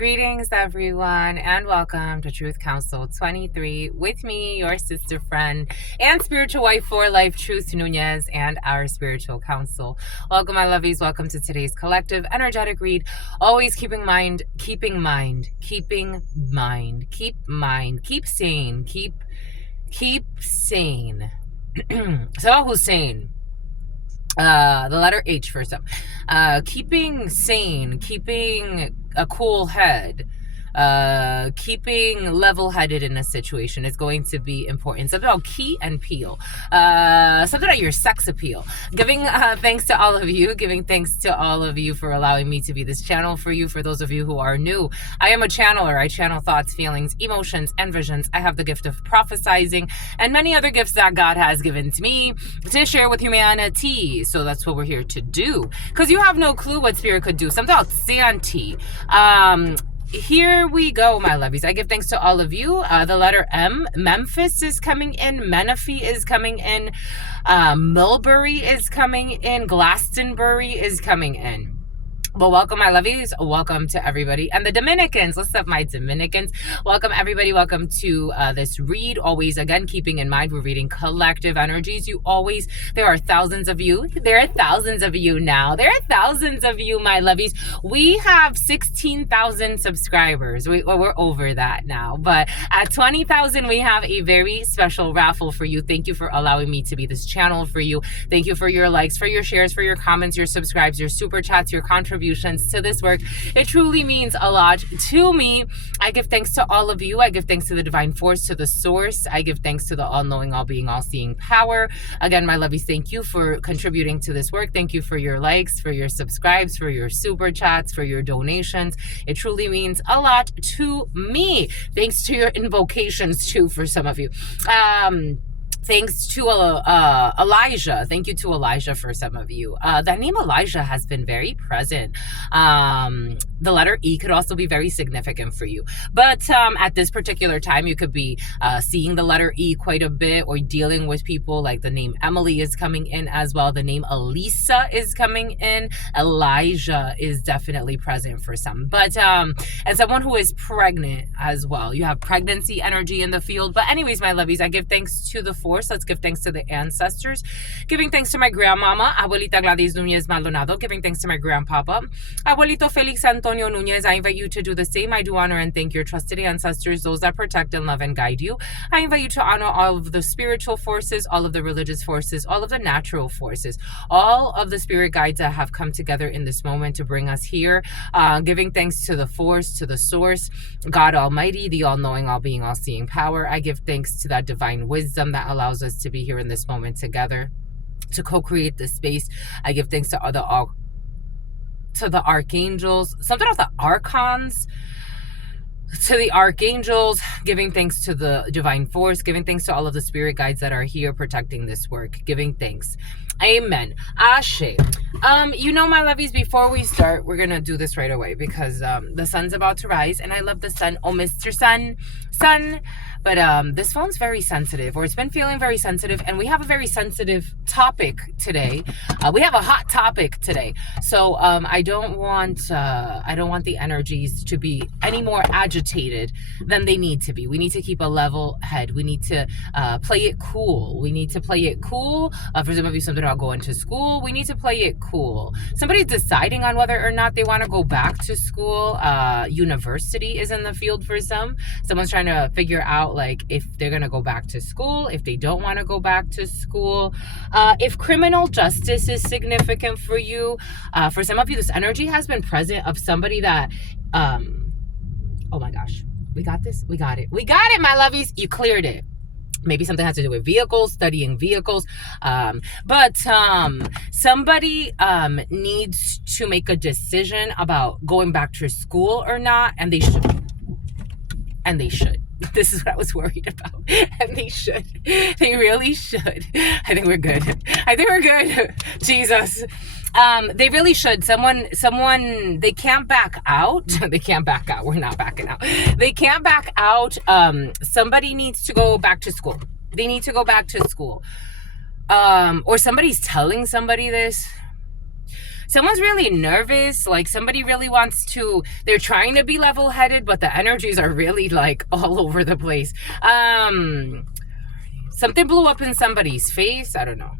Greetings, everyone, and welcome to Truth Council 23 with me, your sister friend and spiritual wife for life, Truth Nunez, and our spiritual council. Welcome, my lovies. Welcome to today's collective energetic read. Always keep mind, keep sane, keep sane. Saddam Hussein. The letter H for some. Keeping sane, keeping a cool head, keeping level-headed in a situation is going to be important. Something about key and peel. Something about your sex appeal. Giving thanks to all of you. Giving thanks to all of you for allowing me to be this channel for you. For those of you who are new, I am a channeler. I channel thoughts, feelings, emotions, and visions. I have the gift of prophesizing and many other gifts that God has given to me to share with humanity. So that's what we're here to do. Because you have no clue what spirit could do. Something about Santi. Here we go, my lovies. I give thanks to all of you. The letter M, Memphis is coming in. Menifee is coming in. Mulberry is coming in. Glastonbury is coming in. Well, welcome, my lovies. Welcome to everybody. And the Dominicans, what's up, my Dominicans? Welcome, everybody. Welcome to this read. Always, again, keeping in mind, we're reading collective energies. There are thousands of you. There are thousands of you now. There are thousands of you, my lovies. We have 16,000 subscribers. We're over that now. But at 20,000, we have a very special raffle for you. Thank you for allowing me to be this channel for you. Thank you for your likes, for your shares, for your comments, your subscribes, your super chats, your contributions to this work. It truly means a lot to me. I give thanks to all of you. I give thanks to the divine force, to the source. I give thanks to the all-knowing, all-being, all-seeing power. Again, my lovies, thank you for contributing to this work. Thank you for your likes, for your subscribes, for your super chats, for your donations. It truly means a lot to me. Thanks to your invocations too for some of you. Thanks to Elijah. Thank you to Elijah for some of you. That name Elijah has been very present. The letter E could also be very significant for you. But at this particular time, you could be seeing the letter E quite a bit or dealing with people like the name Emily is coming in as well. The name Elisa is coming in. Elijah is definitely present for some. But and someone who is pregnant as well. You have pregnancy energy in the field. But anyways, my lovies, I give thanks to the force. Let's give thanks to the ancestors. Giving thanks to my grandmama, Abuelita Gladys Nunez Maldonado. Giving thanks to my grandpapa, Abuelito Felix Antonio Nunez. I invite you to do the same. I do honor and thank your trusted ancestors, those that protect and love and guide you. I invite you to honor all of the spiritual forces, all of the religious forces, all of the natural forces, all of the spirit guides that have come together in this moment to bring us here. Giving thanks to the force, to the source, God Almighty, the all-knowing, all-being, all-seeing power. I give thanks to that divine wisdom that allows us to be here in this moment together to co-create this space. I give thanks to the archangels, something of the archons, to the archangels, giving thanks to the divine force, giving thanks to all of the spirit guides that are here protecting this work, giving thanks. Amen. Ashe. You know, my lovies, before we start, we're gonna do this right away because the sun's about to rise and I love the sun. Oh, Mr. Sun. But this phone's very sensitive, or it's been feeling very sensitive, and we have a very sensitive topic today. We have a hot topic today. So I don't want the energies to be any more agitated than they need to be. We need to keep a level head. We need to play it cool. We need to play it cool. For some of you, something about going to school. We need to play it cool. Somebody's deciding on whether or not they want to go back to school. University is in the field for some. Someone's trying to figure out like if they're gonna go back to school, if they don't want to go back to school, if criminal justice is significant for you. For some of you, this energy has been present of somebody that oh my gosh, we got this, we got it, my lovies. You cleared it. Maybe something has to do with vehicles, studying vehicles. But somebody needs to make a decision about going back to school or not, and they should. This is what I was worried about. And they should. They really should. I think we're good. Jesus. They really should. Someone, they can't back out. They can't back out. We're not backing out. They can't back out. Somebody needs to go back to school. They need to go back to school. Or somebody's telling somebody this. Someone's really nervous. Like somebody really wants to, they're trying to be level-headed, but the energies are really like all over the place. Something blew up in somebody's face. I don't know.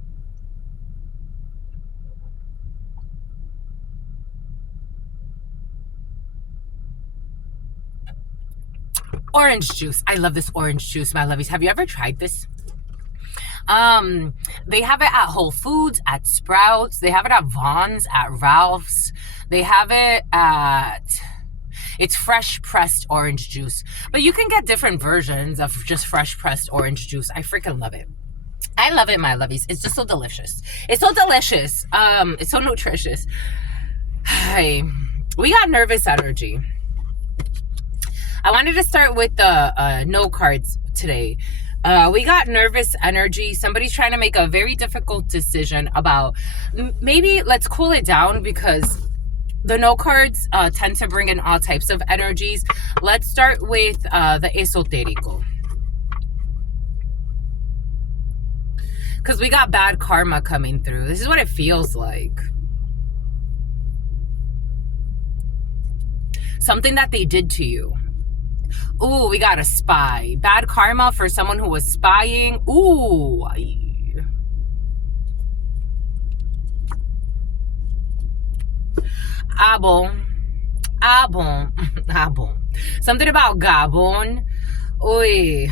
Orange juice. I love this orange juice, my lovies. Have you ever tried this? They have it at Whole Foods, at Sprouts. They have it at Vaughn's, at Ralph's. They have it at... It's fresh pressed orange juice. But you can get different versions of just fresh pressed orange juice. I freaking love it. I love it, my lovies. It's just so delicious. It's so delicious. It's so nutritious. Hi. We got nervous energy. I wanted to start with the no cards today. We got nervous energy. Somebody's trying to make a very difficult decision about, maybe let's cool it down, because the no cards tend to bring in all types of energies. Let's start with the esotérico. Because we got bad karma coming through. This is what it feels like. Something that they did to you. Ooh, we got a spy. Bad karma for someone who was spying. Ooh. Abon. Something about Gabon. Oy.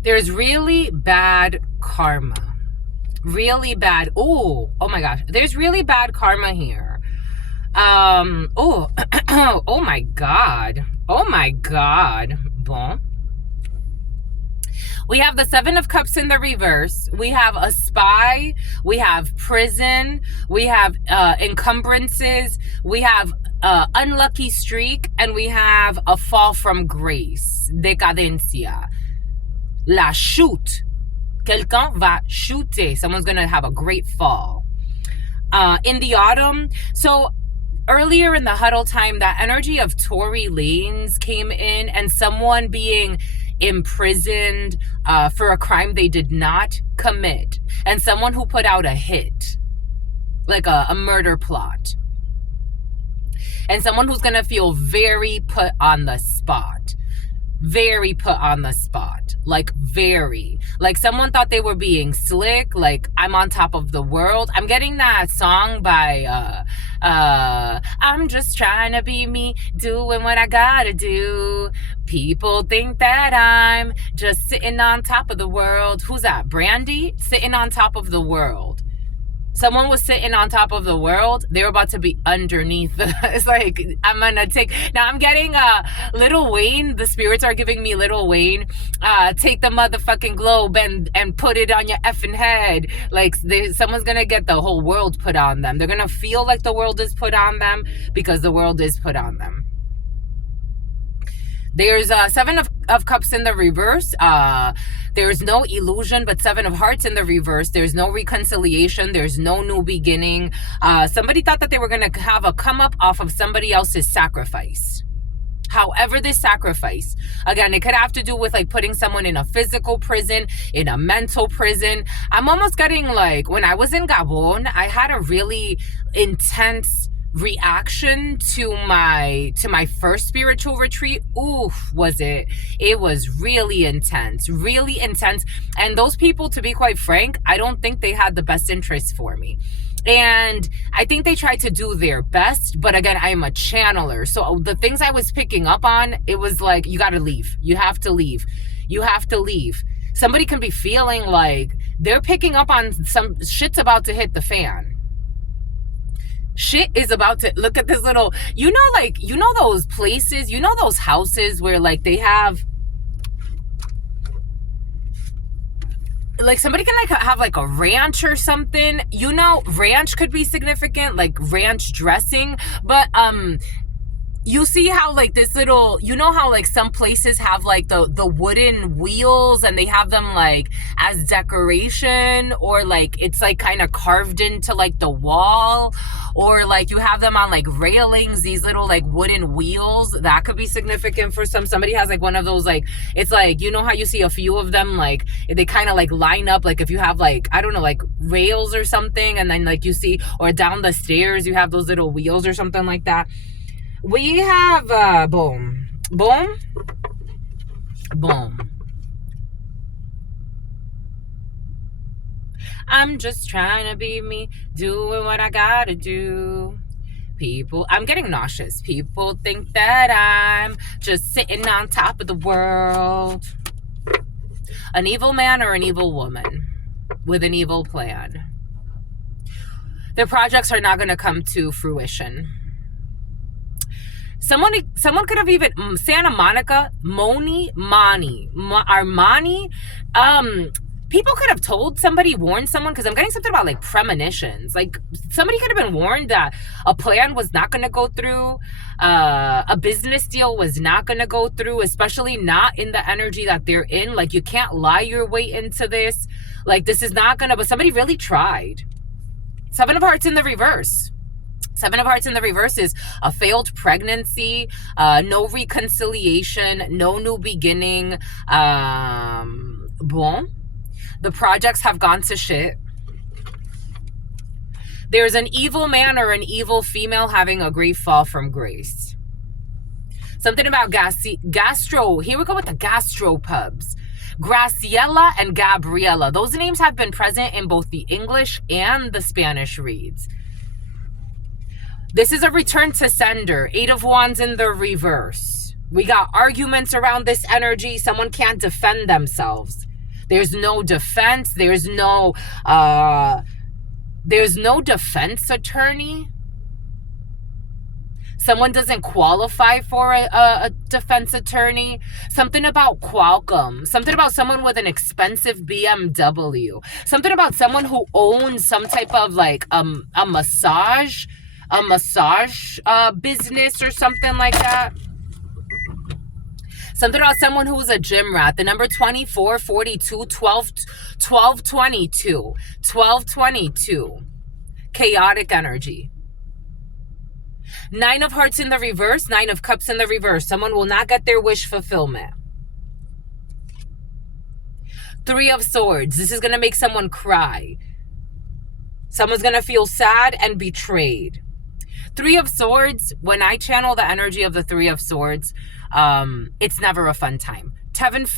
There's really bad karma. Really bad. Oh my gosh. There's really bad karma here. Oh my God. Oh my God. Bon. We have the Seven of Cups in the reverse. We have a spy. We have prison. We have encumbrances. We have unlucky streak. And we have a fall from grace. Decadencia. La chute. Quelqu'un va chuter. Someone's going to have a great fall. In the autumn. So earlier in the huddle time, that energy of Tory Lanez came in, and someone being imprisoned for a crime they did not commit. And someone who put out a hit. Like a murder plot. And someone who's going to feel very put on the spot. Very put on the spot. Like very. Like someone thought they were being slick. Like, I'm on top of the world. I'm getting that song by I'm just trying to be me, doing what I gotta do. People think that I'm just sitting on top of the world. Who's that? Brandy? Sitting on top of the world. Someone was sitting on top of the world. They were about to be underneath. It's like, I'm going to take... Now, I'm getting Lil Wayne. The spirits are giving me Lil Wayne. Take the motherfucking globe and put it on your effing head. Like, someone's going to get the whole world put on them. They're going to feel like the world is put on them because the world is put on them. There's Seven of Cups in the reverse. There's no illusion, but Seven of Hearts in the reverse. There's no reconciliation. There's no new beginning. Somebody thought that they were going to have a come up off of somebody else's sacrifice. However, this sacrifice, again, it could have to do with like putting someone in a physical prison, in a mental prison. I'm almost getting like, when I was in Gabon, I had a really intense reaction to my first spiritual retreat. Oof, was it was really intense. And those people, to be quite frank, I don't think they had the best interest for me. And I think they tried to do their best, but again, I am a channeler. So the things I was picking up on, it was like, you got to leave. You have to leave. You have to leave. Somebody can be feeling like they're picking up on some shit's about to hit the fan. Shit is about to, look at this little, like, those places, those houses where like they have, like somebody can like have like a ranch or something, ranch could be significant, like ranch dressing, but you see how like this little, you know how like some places have like the wooden wheels and they have them like as decoration, or like it's like kind of carved into like the wall, or like you have them on like railings, these little like wooden wheels. That could be significant for somebody has like one of those, like it's like, you know how you see a few of them, like they kind of like line up, like if you have like, I don't know, like rails or something, and then like you see, or down the stairs you have those little wheels or something like that. We have boom, boom, boom. I'm just trying to be me, doing what I gotta do. People, I'm getting nauseous. People think that I'm just sitting on top of the world. An evil man or an evil woman with an evil plan. Their projects are not going to come to fruition. Someone could have even Santa Monica, Armani. People could have told somebody, warned someone, because I'm getting something about like premonitions. Like somebody could have been warned that a plan was not going to go through, a business deal was not going to go through, especially not in the energy that they're in. Like you can't lie your way into this. Like this is not going to, but somebody really tried. 7 of Hearts in the reverse. 7 of Hearts in the reverse is a failed pregnancy, no reconciliation, no new beginning. Bon. The projects have gone to shit. There's an evil man or an evil female having a great fall from grace. Something about gastro. Here we go with the gastropubs. Graciela and Gabriela. Those names have been present in both the English and the Spanish reads. This is a return to sender. 8 of Wands in the reverse. We got arguments around this energy. Someone can't defend themselves. There's no defense. There's no defense attorney. Someone doesn't qualify for a defense attorney. Something about Qualcomm. Something about someone with an expensive BMW. Something about someone who owns some type of like a massage business or something like that. Something about someone who's a gym rat. The number 24, 42, 12, 22. 1222. Chaotic energy. 9 of Hearts in the reverse. 9 of Cups in the reverse. Someone will not get their wish fulfillment. 3 of Swords. This is going to make someone cry. Someone's going to feel sad and betrayed. 3 of Swords, when I channel the energy of the 3 of Swords, it's never a fun time. Tevin,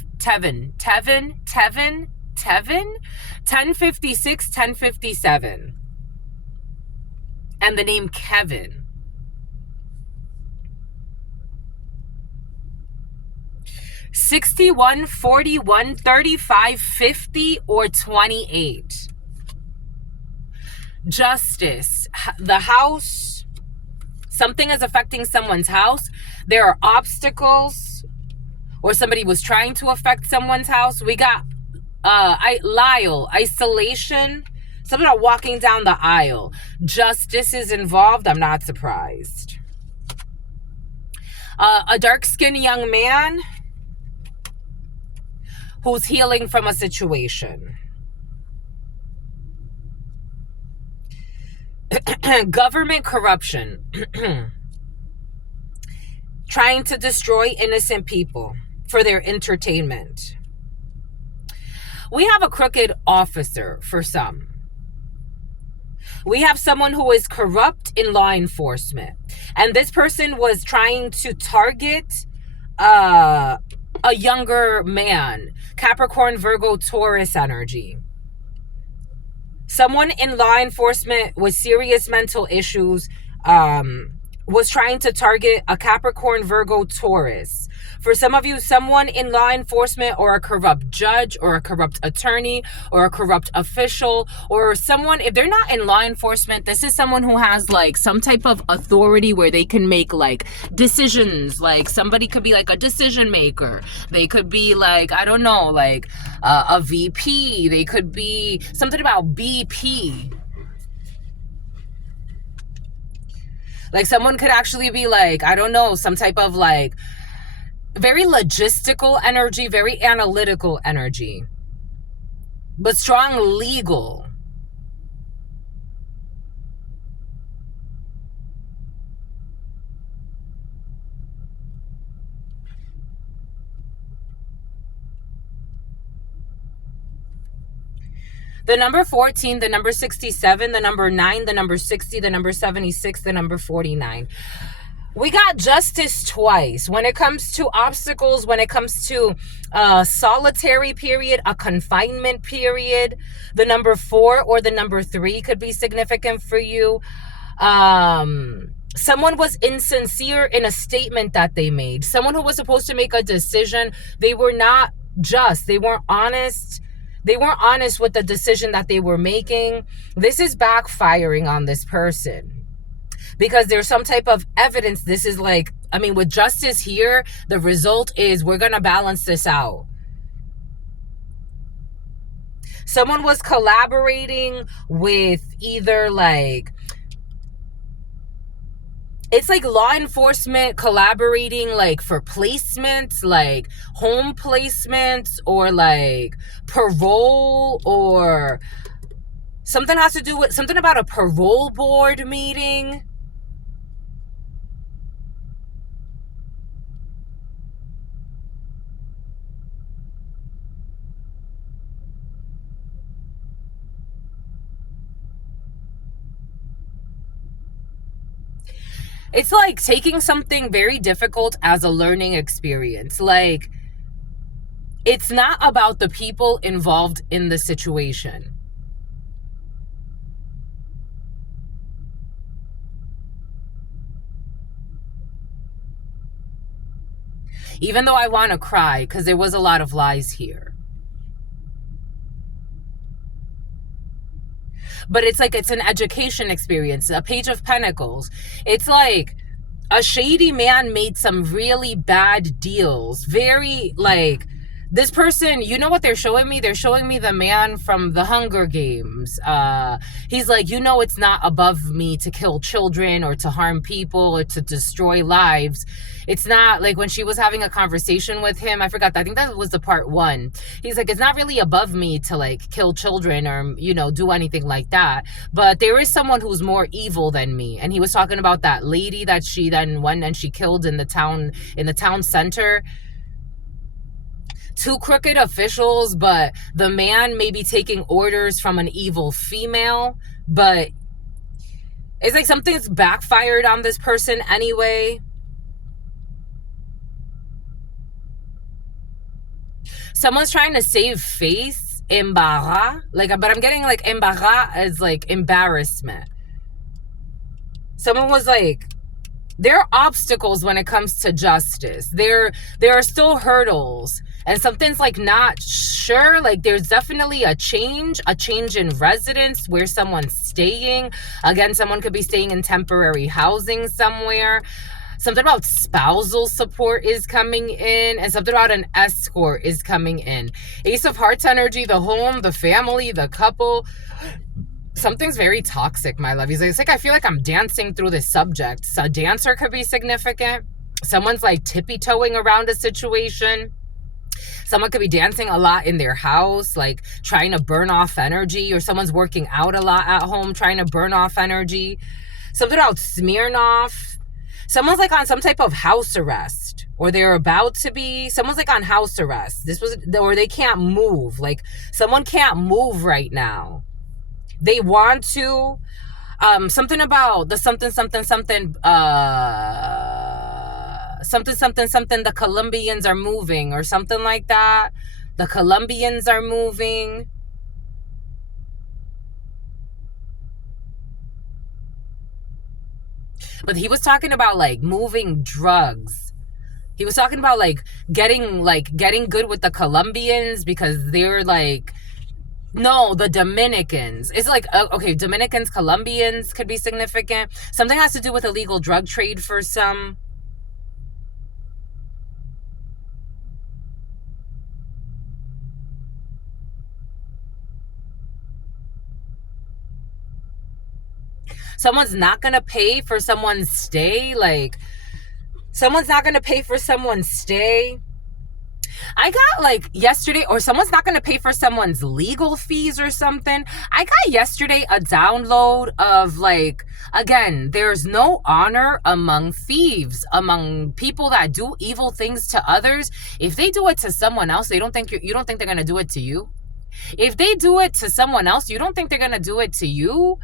1056, 1057. And the name Kevin. $61, $41, $35, $50, or $28. Justice. The house. Something is affecting someone's house. There are obstacles, or somebody was trying to affect someone's house. We got Lyle, isolation, something about walking down the aisle. Justice is involved. I'm not surprised. A dark-skinned young man who's healing from a situation. Government corruption. Trying to destroy innocent people for their entertainment. We have a crooked officer for some. We have someone who is corrupt in law enforcement. And this person was trying to target a younger man. Capricorn, Virgo, Taurus energy. Someone in law enforcement with serious mental issues was trying to target a Capricorn, Virgo, Taurus. For some of you, someone in law enforcement or a corrupt judge or a corrupt attorney or a corrupt official or someone, if they're not in law enforcement, this is someone who has like some type of authority where they can make like decisions. Like somebody could be like a decision maker. They could be like, I don't know, like a VP. They could be something about BP. Like someone could actually be like, I don't know, some type of like very logistical energy, very analytical energy, but strong legal. The number 14, the number 67, the number 9, the number 60, the number 76, the number 49. We got justice twice when it comes to obstacles, when it comes to a solitary period, a confinement period. The number 4 or the number 3 could be significant for you. Someone was insincere in a statement that they made. Someone who was supposed to make a decision, they were not just, they weren't honest. They weren't honest with the decision that they were making. This is backfiring on this person because there's some type of evidence. This is like, I mean, with justice here, the result is we're going to balance this out. Someone was collaborating with either like, it's like law enforcement collaborating like for placements, like home placements or like parole, or something has to do with something about a parole board meeting. It's like taking something very difficult as a learning experience. Like, it's not about the people involved in the situation. Even though I want to cry because there was a lot of lies here. But it's like it's an education experience, a Page of Pentacles. It's like a shady man made some really bad deals. Very like, this person, you know what they're showing me? They're showing me the man from the Hunger Games. He's like, you know, it's not above me to kill children or to harm people or to destroy lives. It's not like when she was having a conversation with him, I forgot, I think that was the part 1. He's like, it's not really above me to like kill children or, you know, do anything like that. But there is someone who's more evil than me. And he was talking about that lady that she then went and she killed in the town center. 2 crooked officials, but the man may be taking orders from an evil female. But it's like something's backfired on this person anyway. Someone's trying to save face, embarras. Like, but I'm getting like embarras as like embarrassment. Someone was like, there are obstacles when it comes to justice. There are still hurdles. And something's like not sure. Like there's definitely a change in residence where someone's staying. Again, someone could be staying in temporary housing somewhere. Something about spousal support is coming in, and something about an escort is coming in. Ace of Hearts energy, the home, the family, the couple. Something's very toxic, my love. It's like I feel like I'm dancing through this subject. So a dancer could be significant. Someone's like tippy-toeing around a situation. Someone could be dancing a lot in their house, like trying to burn off energy, or someone's working out a lot at home, trying to burn off energy. Something about Smirnoff. Someone's like on some type of house arrest, or they're about to be. Someone's like on house arrest. Or they can't move. Like someone can't move right now. They want to. Something about the something, the Colombians are moving, or something like that. The Colombians are moving. But he was talking about like moving drugs. He was talking about like getting good with the Colombians because they're like, no, the Dominicans. It's like, okay, Dominicans, Colombians could be significant. Something has to do with illegal drug trade for some. Someone's not going to pay for someone's stay. Like, someone's not going to pay for someone's stay. I got like yesterday, or someone's not going to pay for someone's legal fees or something. I got yesterday a download of like, again, there's no honor among thieves, among people that do evil things to others. If they do it to someone else, you don't think they're going to do it to you. If they do it to someone else, you don't think they're going to do it to you.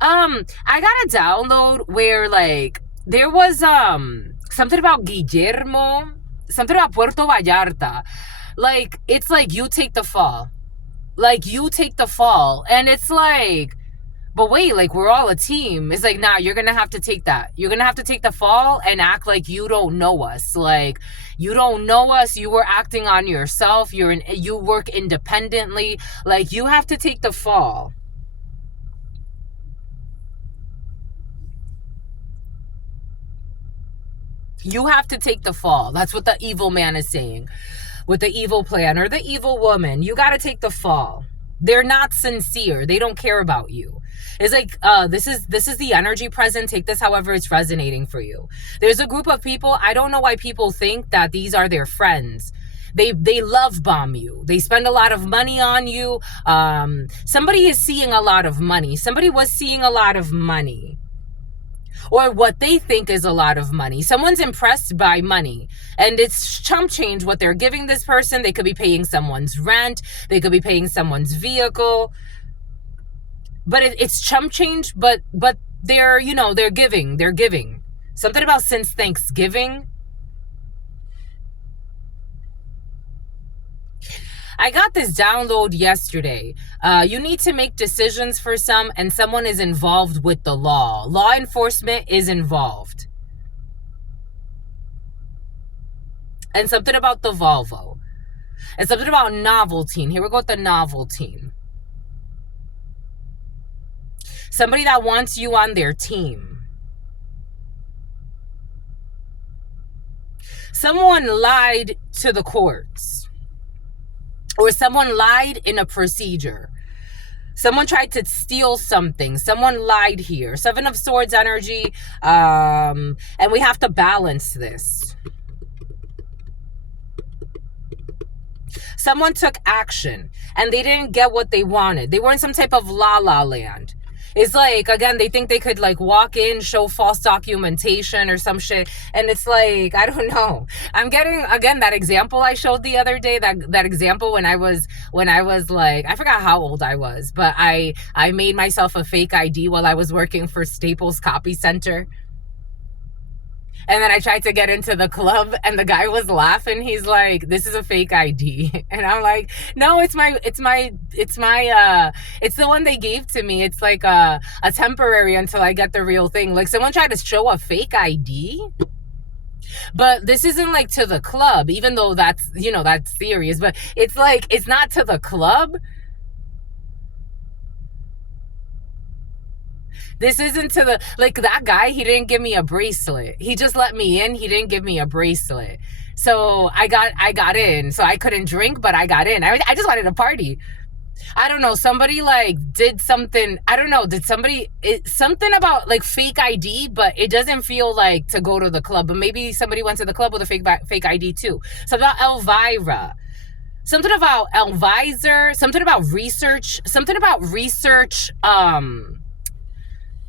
I got a download where like there was something about Guillermo, something about Puerto Vallarta. Like, it's like you take the fall. Like, you take the fall. And it's like, but wait, like, we're all a team. It's like, nah, you're gonna have to take that. You're gonna have to take the fall and act like you don't know us. Like, you don't know us. You were acting on yourself. You work independently. Like, you have to take the fall. You have to take the fall. That's what the evil man is saying. With the evil plan or the evil woman, you got to take the fall. They're not sincere. They don't care about you. It's like, this is the energy present. Take this however it's resonating for you. There's a group of people. I don't know why people think that these are their friends. They love bomb you. They spend a lot of money on you. Somebody is seeing a lot of money. Somebody was seeing a lot of money. Or what they think is a lot of money. Someone's impressed by money. And it's chump change what they're giving this person. They could be paying someone's rent. They could be paying someone's vehicle. But it's chump change, but they're, they're giving. They're giving. Something about since Thanksgiving. I got this download yesterday. You need to make decisions for some, and someone is involved with the law. Law enforcement is involved. And something about the Volvo. And something about novelty. Here we go with the novelty. Somebody that wants you on their team. Someone lied to the courts. Or someone lied in a procedure. Someone tried to steal something. Someone lied here. 7 of Swords energy. And we have to balance this. Someone took action and they didn't get what they wanted. They were in some type of la-la land. It's like, again, they think they could like walk in, show false documentation or some shit. And it's like, I don't know. I'm getting, again, that example I showed the other day, that example when I was like, I forgot how old I was, but I made myself a fake ID while I was working for Staples Copy Center. And then I tried to get into the club and the guy was laughing. He's like, this is a fake ID. And I'm like, no, it's the one they gave to me. It's like a temporary until I get the real thing. Like, someone tried to show a fake ID. But this isn't like to the club, even though that's, that's serious. But it's like, it's not to the club. This isn't to the, like, that guy, he didn't give me a bracelet. He just let me in. He didn't give me a bracelet. So I got in. So I couldn't drink, but I got in. I just wanted to party. I don't know. Somebody like did something. I don't know. Something about like fake ID, but it doesn't feel like to go to the club. But maybe somebody went to the club with a fake ID too. Something about Elvira. Something about Elvisor. Something about research. Something about research.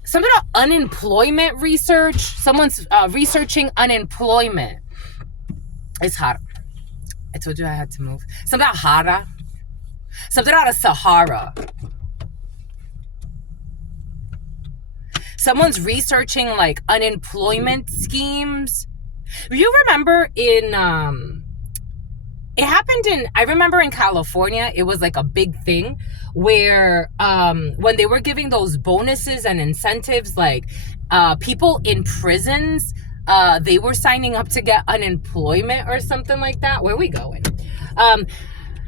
Something about unemployment research. Someone's researching unemployment. It's hot. I told you I had to move. Something about Hara. Something out of Sahara. Someone's researching like unemployment schemes. You remember I remember in California, it was like a big thing where when they were giving those bonuses and incentives, like people in prisons, they were signing up to get unemployment or something like that. Where are we going?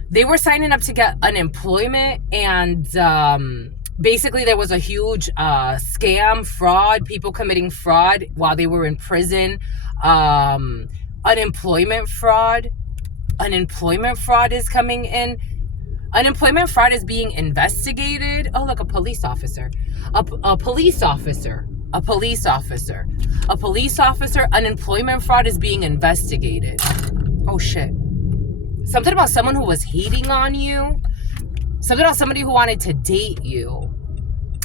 They were signing up to get unemployment, and basically there was a huge scam, fraud, people committing fraud while they were in prison. Unemployment fraud is coming in. Unemployment fraud is being investigated. Oh, look, a police officer. A police officer. A police officer. A police officer. Unemployment fraud is being investigated. Oh, shit. Something about someone who was hating on you. Something about somebody who wanted to date you.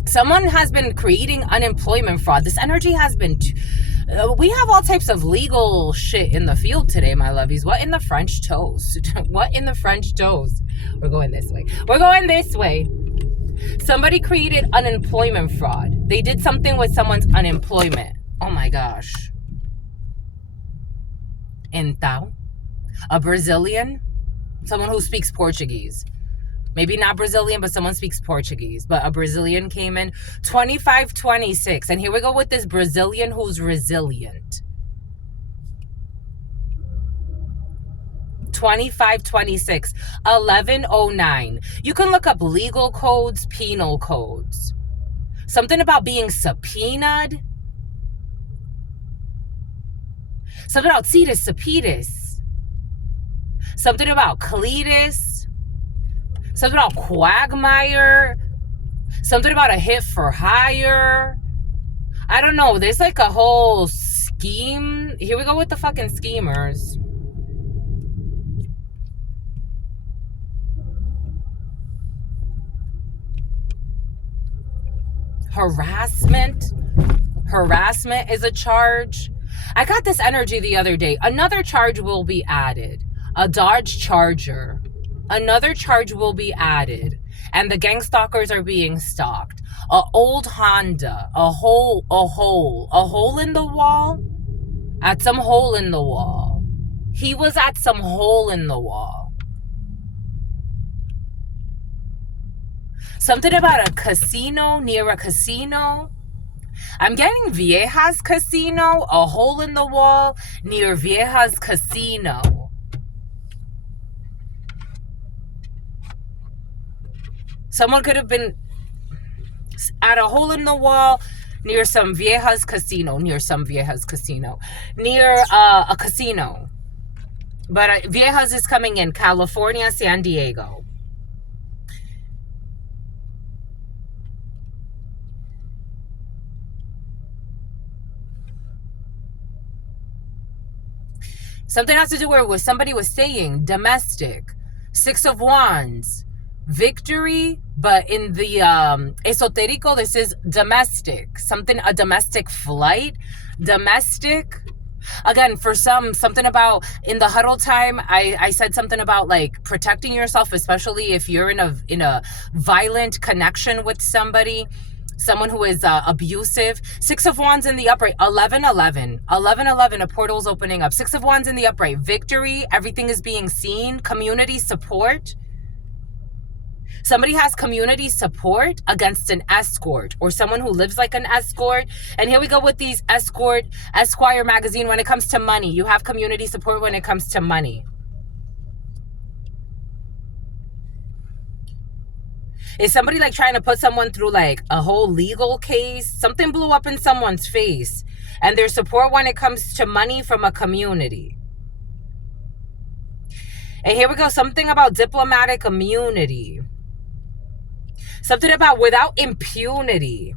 Someone has been creating unemployment fraud. This energy has been... we have all types of legal shit in the field today, my lovies. What in the French toast? What in the French toast? We're going this way. We're going this way. Somebody created unemployment fraud. They did something with someone's unemployment. Oh my gosh. Então, a Brazilian, someone who speaks Portuguese. Maybe not Brazilian, but someone speaks Portuguese. But a Brazilian came in 2526. And here we go with this Brazilian who's resilient. 2526. 1109. You can look up legal codes, penal codes. Something about being subpoenaed. Something about Cetus Cepetus. Something about Cletus. Something about quagmire. Something about a hit for hire. I don't know. There's like a whole scheme. Here we go with the fucking schemers. Harassment. Harassment is a charge. I got this energy the other day. Another charge will be added. A Dodge Charger. Another charge will be added. And the gang stalkers are being stalked. A old Honda. A hole in the wall? At some hole in the wall. He was at some hole in the wall. Something about a casino, near a casino. I'm getting Viejas Casino, a hole in the wall near Viejas Casino. Someone could have been at a hole in the wall near some Viejas Casino, near a casino. But Viejas is coming in California, San Diego. Something has to do with somebody was saying domestic. 6 of Wands. Victory, but in the esoterico, this is domestic. Something, a domestic flight. Domestic. Again, for something about in the huddle time, I said something about like protecting yourself, especially if you're in a violent connection with somebody. Someone who is abusive. 6 of Wands in the upright. 1111. 1111. A portal's opening up. 6 of Wands in the upright. Victory. Everything is being seen. Community support. Somebody has community support against an escort or someone who lives like an escort. And here we go with these Esquire magazine. When it comes to money, you have community support when it comes to money. Is somebody like trying to put someone through like a whole legal case? Something blew up in someone's face. And there's support when it comes to money from a community. And here we go. Something about diplomatic immunity. Something about without impunity.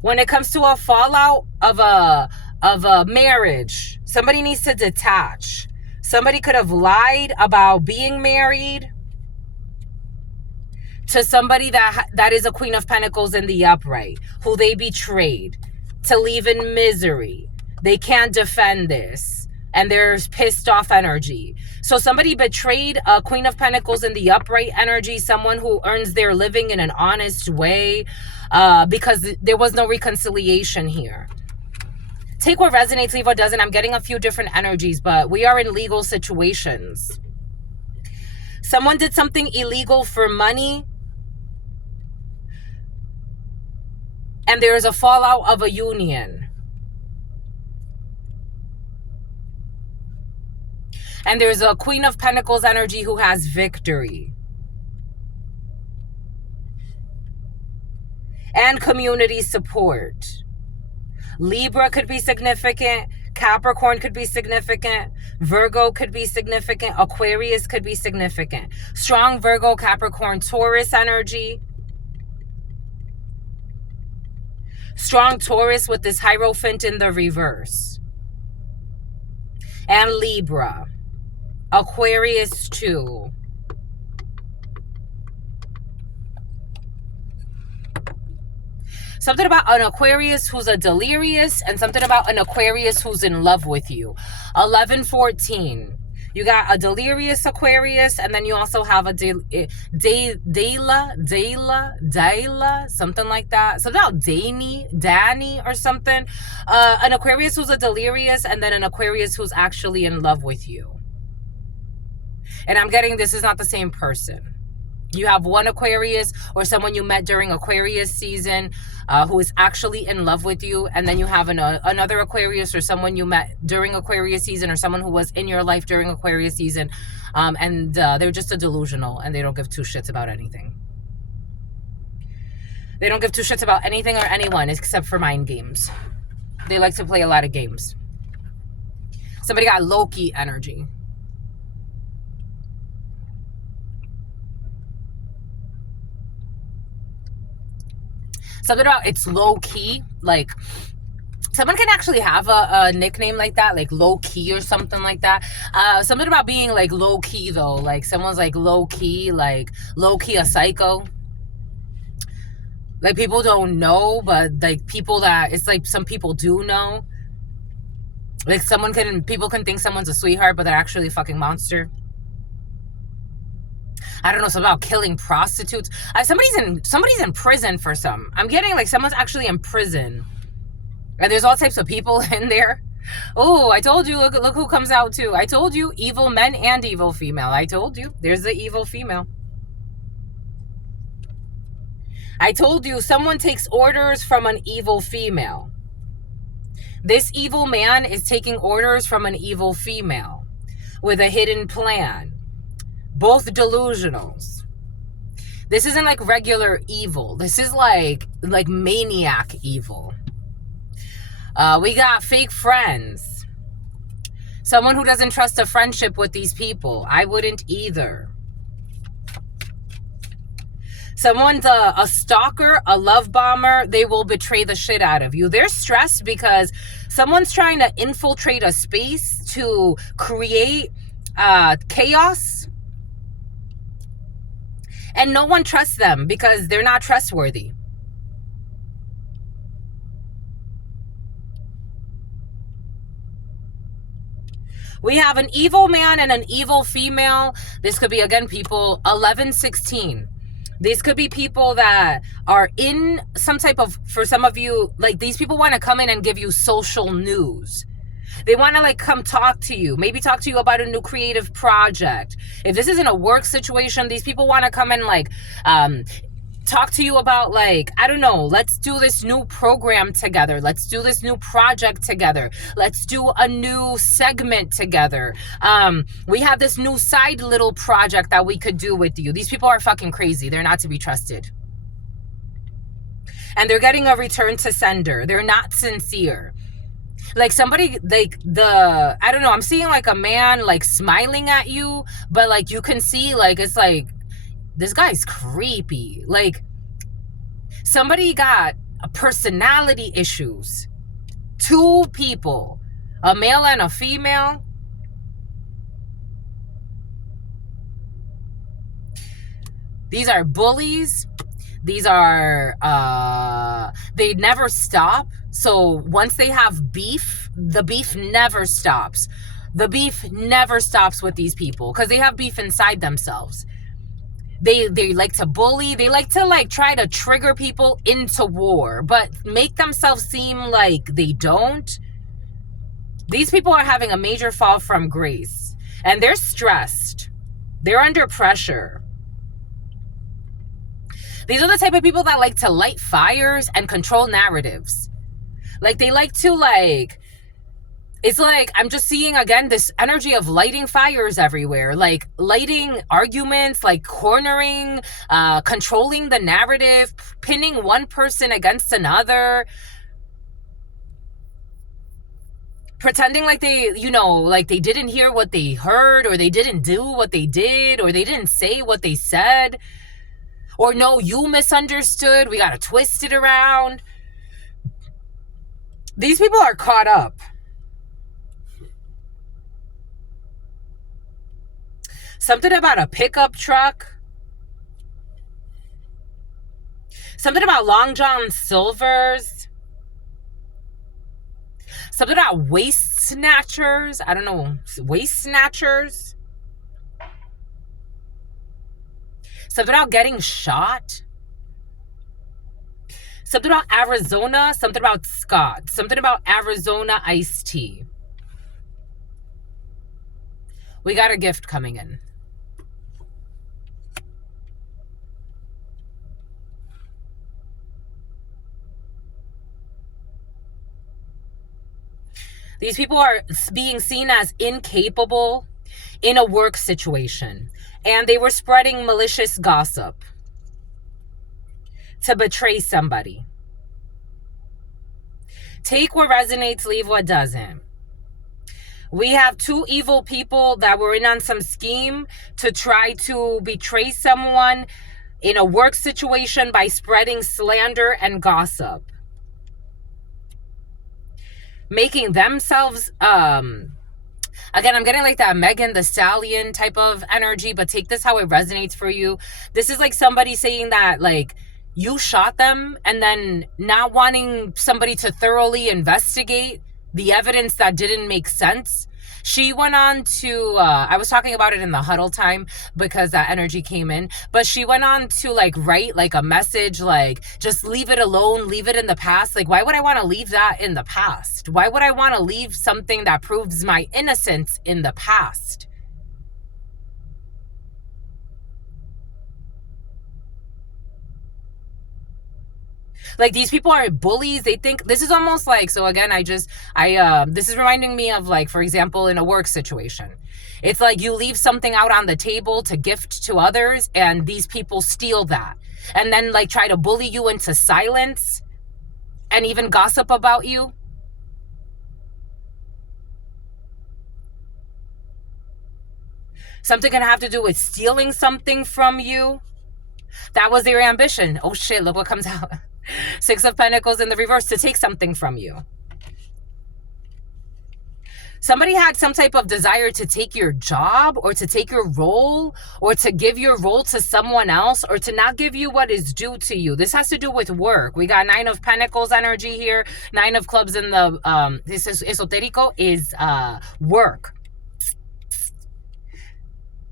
When it comes to a fallout of a marriage, somebody needs to detach. Somebody could have lied about being married to somebody that is a Queen of Pentacles in the upright, who they betrayed, to leave in misery. They can't defend this. And there's pissed off energy. So somebody betrayed a Queen of Pentacles in the upright energy, someone who earns their living in an honest way, because there was no reconciliation here. Take what resonates, leave what doesn't. I'm getting a few different energies, but we are in legal situations. Someone did something illegal for money, and there is a fallout of a union. And there's a Queen of Pentacles energy who has victory. And community support. Libra could be significant. Capricorn could be significant. Virgo could be significant. Aquarius could be significant. Strong Virgo, Capricorn, Taurus energy. Strong Taurus with this Hierophant in the reverse. And Libra. Aquarius too. Something about an Aquarius who's a delirious, and something about an Aquarius who's in love with you. 11-14. You got a delirious Aquarius, and then you also have a Dela, something like that. Something about Danny or something. An Aquarius who's a delirious, and then an Aquarius who's actually in love with you. And I'm getting this is not the same person. You have one Aquarius or someone you met during Aquarius season who is actually in love with you. And then you have another Aquarius or someone you met during Aquarius season or someone who was in your life during Aquarius season. And they're just a delusional and they don't give two shits about anything. They don't give two shits about anything or anyone except for mind games. They like to play a lot of games. Somebody got low-key energy. Something about it's low-key, like someone can actually have a nickname like that, like low-key or something like that. Something about being like low-key though, like someone's like low-key a psycho. Like people don't know, but like people that, it's like some people do know. Like people can think someone's a sweetheart, but they're actually a fucking monster. I don't know, something about killing prostitutes. Somebody's in prison for some. I'm getting like someone's actually in prison. And there's all types of people in there. Oh, I told you, look who comes out too. I told you, evil men and evil female. I told you, there's the evil female. I told you, someone takes orders from an evil female. This evil man is taking orders from an evil female with a hidden plan. Both delusionals. This isn't like regular evil. This is like maniac evil. We got fake friends. Someone who doesn't trust a friendship with these people. I wouldn't either. Someone's a stalker, a love bomber. They will betray the shit out of you. They're stressed because someone's trying to infiltrate a space to create chaos. And no one trusts them because they're not trustworthy. We have an evil man and an evil female. This could be, again, people 11-16. These could be people that are in some type of, for some of you, like these people want to come in and give you social news. They want to like come talk to you, maybe talk to you about a new creative project. If this isn't a work situation, these people want to come and like talk to you about like, I don't know, let's do this new program together. Let's do this new project together. Let's do a new segment together. We have this new side little project that we could do with you. These people are fucking crazy. They're not to be trusted. And they're getting a return to sender. They're not sincere. Like somebody, like I don't know, I'm seeing like a man like smiling at you, but like you can see like, it's like, this guy's creepy. Like somebody got personality issues. Two people, a male and a female. These are bullies. These are, they never stop. So once they have beef, the beef never stops. The beef never stops with these people because they have beef inside themselves. They like to bully. They like to like try to trigger people into war, but make themselves seem like they don't. These people are having a major fall from grace and they're stressed. They're under pressure. These are the type of people that like to light fires and control narratives. Like they like to like, it's like, I'm just seeing again, this energy of lighting fires everywhere, like lighting arguments, like cornering, controlling the narrative, pinning one person against another. pretending like they, like they didn't hear what they heard, or they didn't do what they did, or they didn't say what they said, or no, you misunderstood. We got to twist it around. These people are caught up. Something about a pickup truck. Something about Long John Silver's. Something about waist snatchers. I don't know. Waist snatchers. Something about getting shot. Something about Arizona. Something about Scott. Something about Arizona iced tea. We got a gift coming in. These people are being seen as incapable in a work situation. And they were spreading malicious gossip to betray somebody. Take what resonates, leave what doesn't. We have two evil people that were in on some scheme to try to betray someone in a work situation by spreading slander and gossip. Making themselves, again, I'm getting like that Megan Thee Stallion type of energy, but take this how it resonates for you. This is like somebody saying that, like, you shot them and then not wanting somebody to thoroughly investigate the evidence that didn't make sense. She went on to, I was talking about it in the huddle time because that energy came in, but she went on to like write like a message, like, just leave it alone, leave it in the past. Like, why would I want to leave that in the past? Why would I want to leave something that proves my innocence in the past? Like, these people are bullies. They think this is almost like, so again, this is reminding me of, like, for example, in a work situation. It's like you leave something out on the table to gift to others, and these people steal that and then like try to bully you into silence and even gossip about you. Something can have to do with stealing something from you. That was their ambition. Oh shit, look what comes out. Six of Pentacles in the reverse, to take something from you. Somebody had some type of desire to take your job, or to take your role, or to give your role to someone else, or to not give you what is due to you. This has to do with work. We got Nine of Pentacles energy here. Nine of Clubs in the, this is esoterico, is work.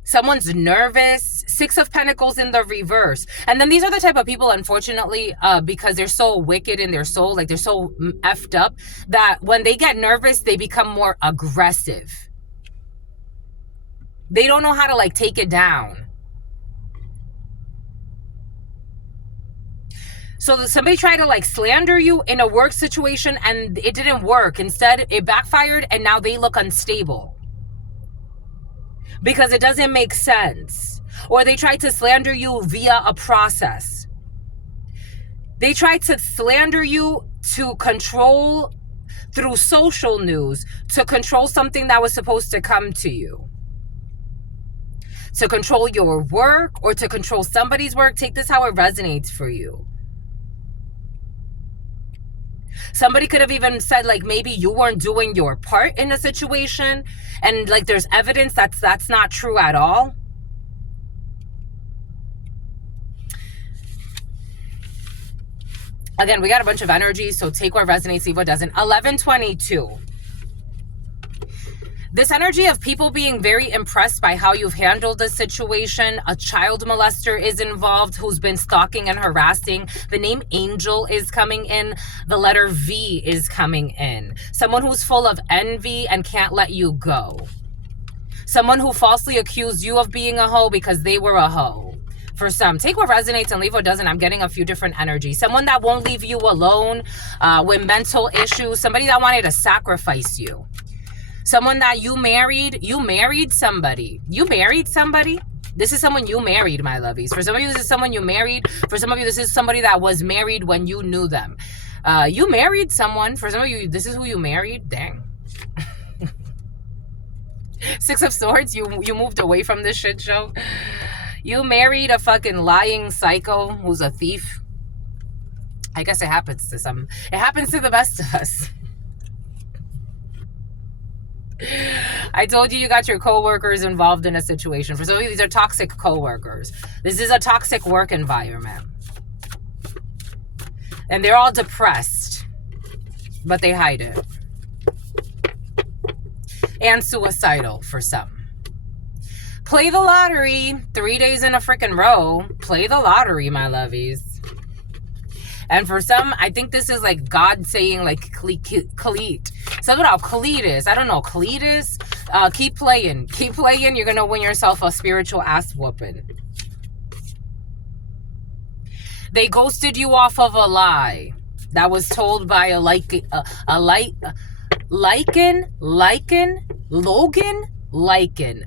Someone's nervous. Six of Pentacles in the reverse. And then these are the type of people, unfortunately, because they're so wicked in their soul, like they're so effed up, that when they get nervous, they become more aggressive. They don't know how to like take it down. So somebody tried to like slander you in a work situation and it didn't work. Instead, it backfired and now they look unstable. Because it doesn't make sense. Or they try to slander you via a process. They try to slander you to control, through social news, to control something that was supposed to come to you. To control your work or to control somebody's work. Take this how it resonates for you. Somebody could have even said, like, maybe you weren't doing your part in a situation, and like there's evidence that's not true at all. Again, we got a bunch of energy, so take what resonates, leave what doesn't. 1122. This energy of people being very impressed by how you've handled the situation. A child molester is involved who's been stalking and harassing. The name Angel is coming in. The letter V is coming in. Someone who's full of envy and can't let you go. Someone who falsely accused you of being a hoe because they were a hoe. For some, take what resonates and leave what doesn't. I'm getting a few different energies. Someone that won't leave you alone with mental issues. Somebody that wanted to sacrifice you. Someone that you married somebody. You married somebody? This is someone you married, my lovies. For some of you, this is someone you married. For some of you, this is somebody that was married when you knew them. You married someone. For some of you, this is who you married. Dang. Six of Swords, you moved away from this shit show. You married a fucking lying psycho who's a thief. I guess it happens to some. It happens to the best of us. I told you got your coworkers involved in a situation. For some of you, these are toxic coworkers. This is a toxic work environment. And they're all depressed, but they hide it. And suicidal for some. Play the lottery 3 days in a freaking row. Play the lottery, my lovies. And for some, I think this is like God saying like Cleat. Something about Cletus. I don't know. Cletus. Keep playing. Keep playing. You're going to win yourself a spiritual ass whooping. They ghosted you off of a lie that was told by Logan,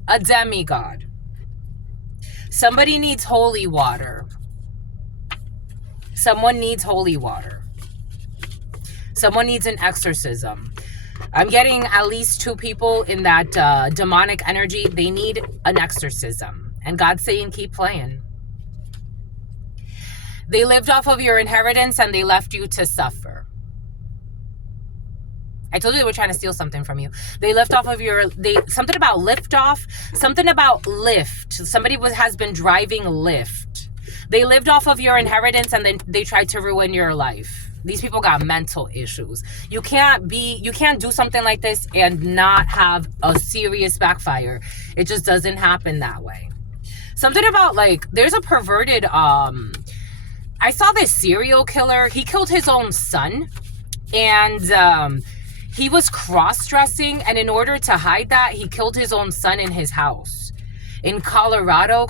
a demigod. Somebody needs holy water. Someone needs holy water. Someone needs an exorcism. I'm getting at least 2 people in that demonic energy. They need an exorcism. And God's saying, keep playing. They lived off of your inheritance and they left you to suffer. I told you they were trying to steal something from you. They left off of your, something about lift off, something about lift. Somebody has been driving Lyft. They lived off of your inheritance and then they tried to ruin your life. These people got mental issues. You can't do something like this and not have a serious backfire. It just doesn't happen that way. Something about like, there's a perverted, I saw this serial killer. He killed his own son and, he was cross-dressing, and in order to hide that, he killed his own son in his house. In Colorado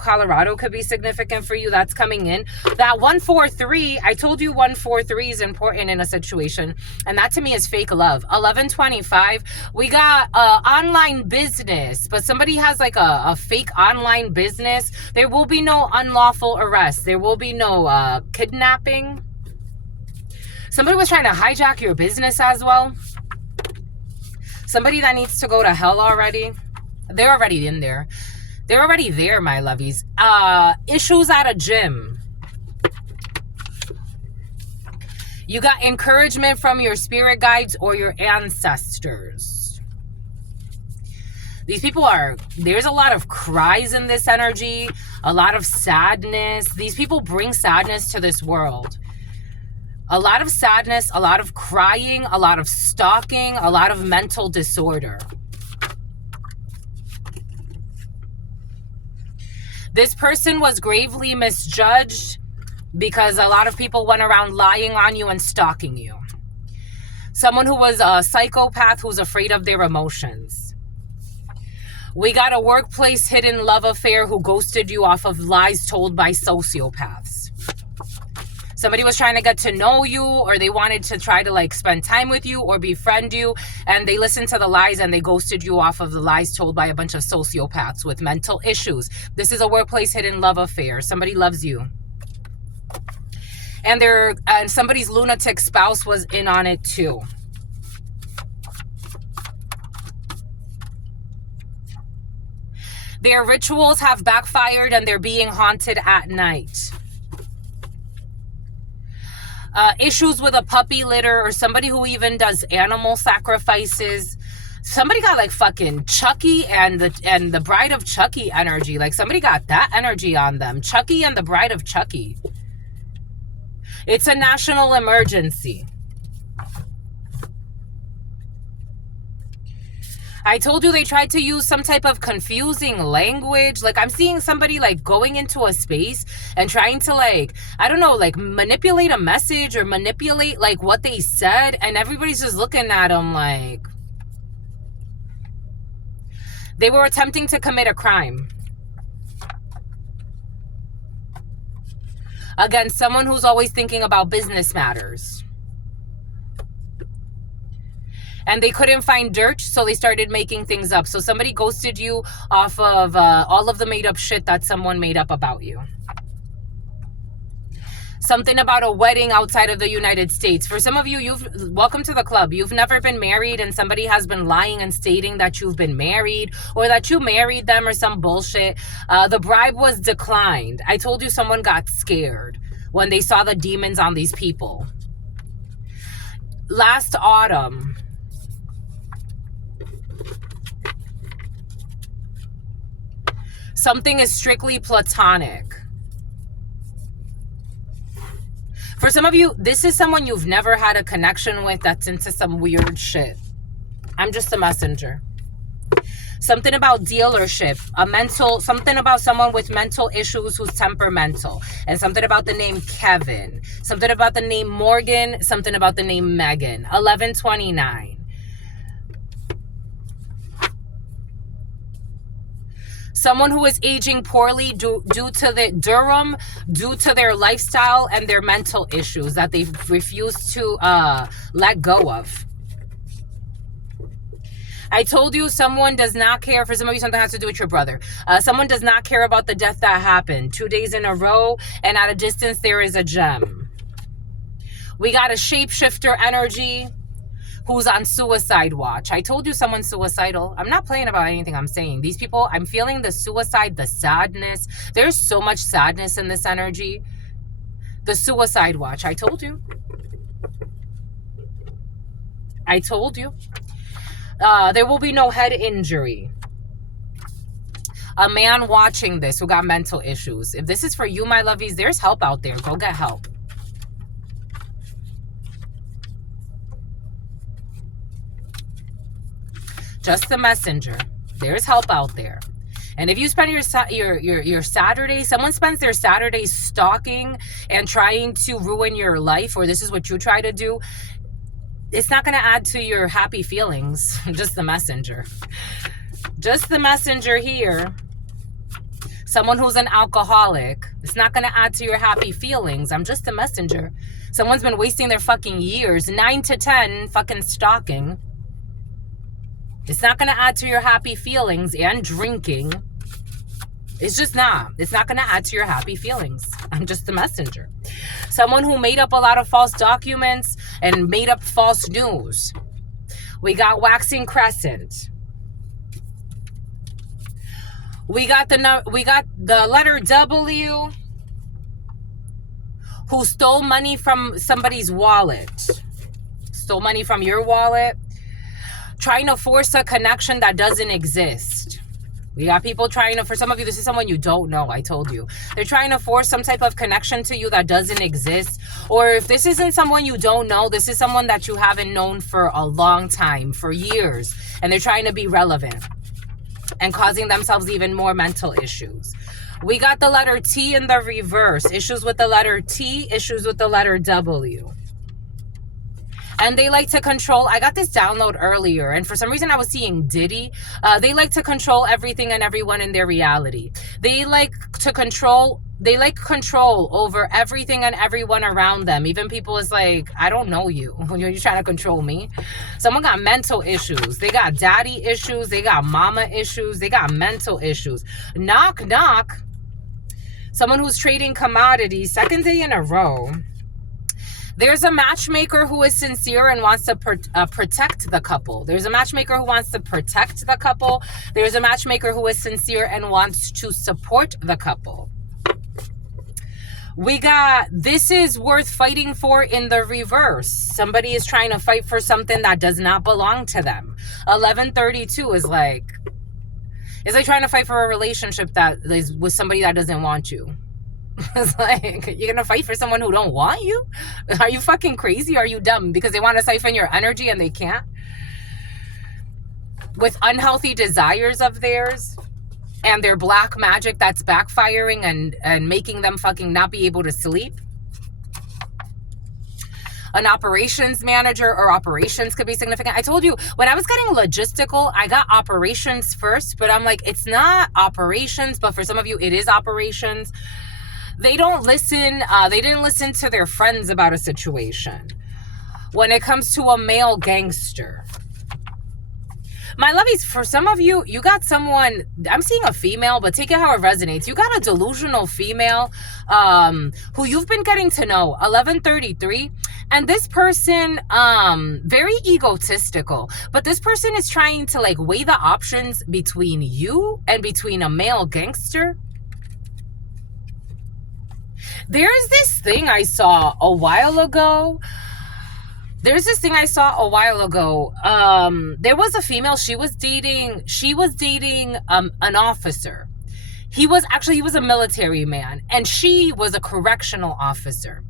could be significant for you. That's coming in. That 143, I told you 143 is important in a situation, and that to me is fake love. 1125, we got online business, but somebody has like a fake online business. There will be no unlawful arrest. There will be no kidnapping. Somebody was trying to hijack your business as well. Somebody that needs to go to hell already. They're already in there. They're already there, my lovies. Issues at a gym. You got encouragement from your spirit guides or your ancestors. These people there's a lot of cries in this energy. A lot of sadness. These people bring sadness to this world. A lot of sadness, a lot of crying, a lot of stalking, a lot of mental disorder. This person was gravely misjudged because a lot of people went around lying on you and stalking you. Someone who was a psychopath who's afraid of their emotions. We got a workplace hidden love affair who ghosted you off of lies told by sociopaths. Somebody was trying to get to know you, or they wanted to try to like spend time with you or befriend you, and they listened to the lies and they ghosted you off of the lies told by a bunch of sociopaths with mental issues. This is a workplace hidden love affair. Somebody loves you. And somebody's lunatic spouse was in on it too. Their rituals have backfired and they're being haunted at night. Issues with a puppy litter or somebody who even does animal sacrifices. Somebody got like fucking Chucky and the Bride of Chucky energy. Like somebody got that energy on them. Chucky and the Bride of Chucky. It's a national emergency. I told you they tried to use some type of confusing language. Like I'm seeing somebody like going into a space and trying to like, I don't know, like manipulate a message or manipulate like what they said. And everybody's just looking at them like they were attempting to commit a crime against someone who's always thinking about business matters. And they couldn't find dirt, so they started making things up. So somebody ghosted you off of all of the made up shit that someone made up about you. Something about a wedding outside of the United States. For some of you, welcome to the club. You've never been married and somebody has been lying and stating that you've been married or that you married them or some bullshit. The bribe was declined. I told you someone got scared when they saw the demons on these people. Last autumn, something is strictly platonic. For some of you, this is someone you've never had a connection with that's into some weird shit. I'm just a messenger. Something about dealership, something about someone with mental issues who's temperamental, and something about the name Kevin, something about the name Morgan, something about the name Megan. 1129. Someone who is aging poorly due to their lifestyle and their mental issues that they've refused to let go of. I told you someone does not care. For some of you, something has to do with your brother. Someone does not care about the death that happened 2 days in a row, and at a distance there is a gem. We got a shapeshifter energy who's on suicide watch. I told you someone's suicidal. I'm not playing about anything I'm saying. These people, I'm feeling the suicide, the sadness. There's so much sadness in this energy. The suicide watch. I told you. I told you. There will be no head injury. A man watching this who got mental issues. If this is for you, my lovies, there's help out there. Go get help. Just the messenger. There's help out there. And if you spend your Saturday, someone spends their Saturdays stalking and trying to ruin your life, or this is what you try to do, it's not going to add to your happy feelings. Just the messenger. Just the messenger here. Someone who's an alcoholic. It's not going to add to your happy feelings. I'm just the messenger. Someone's been wasting their fucking years, 9 to 10, fucking stalking. It's not going to add to your happy feelings, and drinking. It's just not. It's not going to add to your happy feelings. I'm just the messenger. Someone who made up a lot of false documents and made up false news. We got waxing crescent. We got the letter W, who stole money from somebody's wallet. Stole money from your wallet. Trying to force a connection that doesn't exist. We got people trying to, for some of you, this is someone you don't know, I told you. They're trying to force some type of connection to you that doesn't exist. Or if this isn't someone you don't know, this is someone that you haven't known for a long time, for years. And they're trying to be relevant and causing themselves even more mental issues. We got the letter T in the reverse. Issues with the letter T, issues with the letter W. And they like to control. I got this download earlier, and for some reason I was seeing Diddy. They like to control everything and everyone in their reality. They like control over everything and everyone around them. Even people is like, I don't know you when you're trying to control me. Someone got mental issues. They got daddy issues. They got mama issues. They got mental issues. Knock, knock. Someone who's trading commodities, second day in a row. There's a matchmaker who is sincere and wants to protect the couple. There's a matchmaker who wants to protect the couple. There's a matchmaker who is sincere and wants to support the couple. We got, this is worth fighting for in the reverse. Somebody is trying to fight for something that does not belong to them. 1132 is like, it's like trying to fight for a relationship that is with somebody that doesn't want you. It's like, you're gonna fight for someone who don't want you? Are you fucking crazy? Are you dumb? Because they want to siphon your energy and they can't? With unhealthy desires of theirs and their black magic that's backfiring and making them fucking not be able to sleep. An operations manager, or operations could be significant. I told you, when I was getting logistical, I got operations first, but I'm like, it's not operations, but for some of you, it is operations. They don't listen. They didn't listen to their friends about a situation. When it comes to a male gangster, My lovies, for some of you, you got someone, I'm seeing a female, but take it how it resonates. You got a delusional female who you've been getting to know, 1133. And this person, very egotistical, but this person is trying to like weigh the options between you and between a male gangster. There's this thing I saw a while ago. There was a female, she was dating an officer. He was a military man, and she was a correctional officer.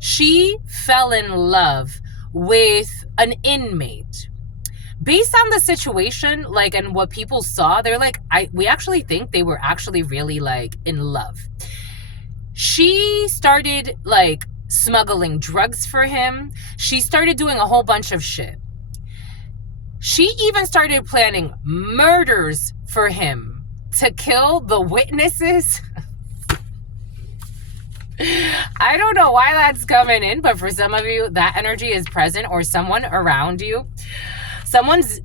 She fell in love with an inmate. Based on the situation, like, and what people saw, they're like, we actually think they were actually really like in love. She started like smuggling drugs for him. She started doing a whole bunch of shit. She even started planning murders for him to kill the witnesses. I don't know why that's coming in, but for some of you, that energy is present, or someone around you. Someone's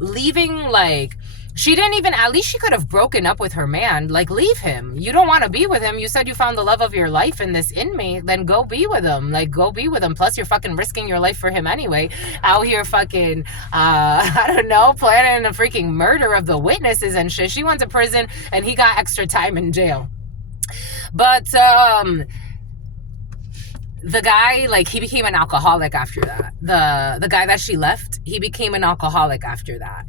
leaving, like, she didn't even, at least she could have broken up with her man. Like, leave him. You don't want to be with him. You said you found the love of your life in this inmate. Then go be with him. Like, go be with him. Plus, you're fucking risking your life for him anyway. Out here fucking, I don't know, planning a freaking murder of the witnesses and shit. She went to prison and he got extra time in jail. But, the guy, like, he became an alcoholic after that. The guy that she left, he became an alcoholic after that.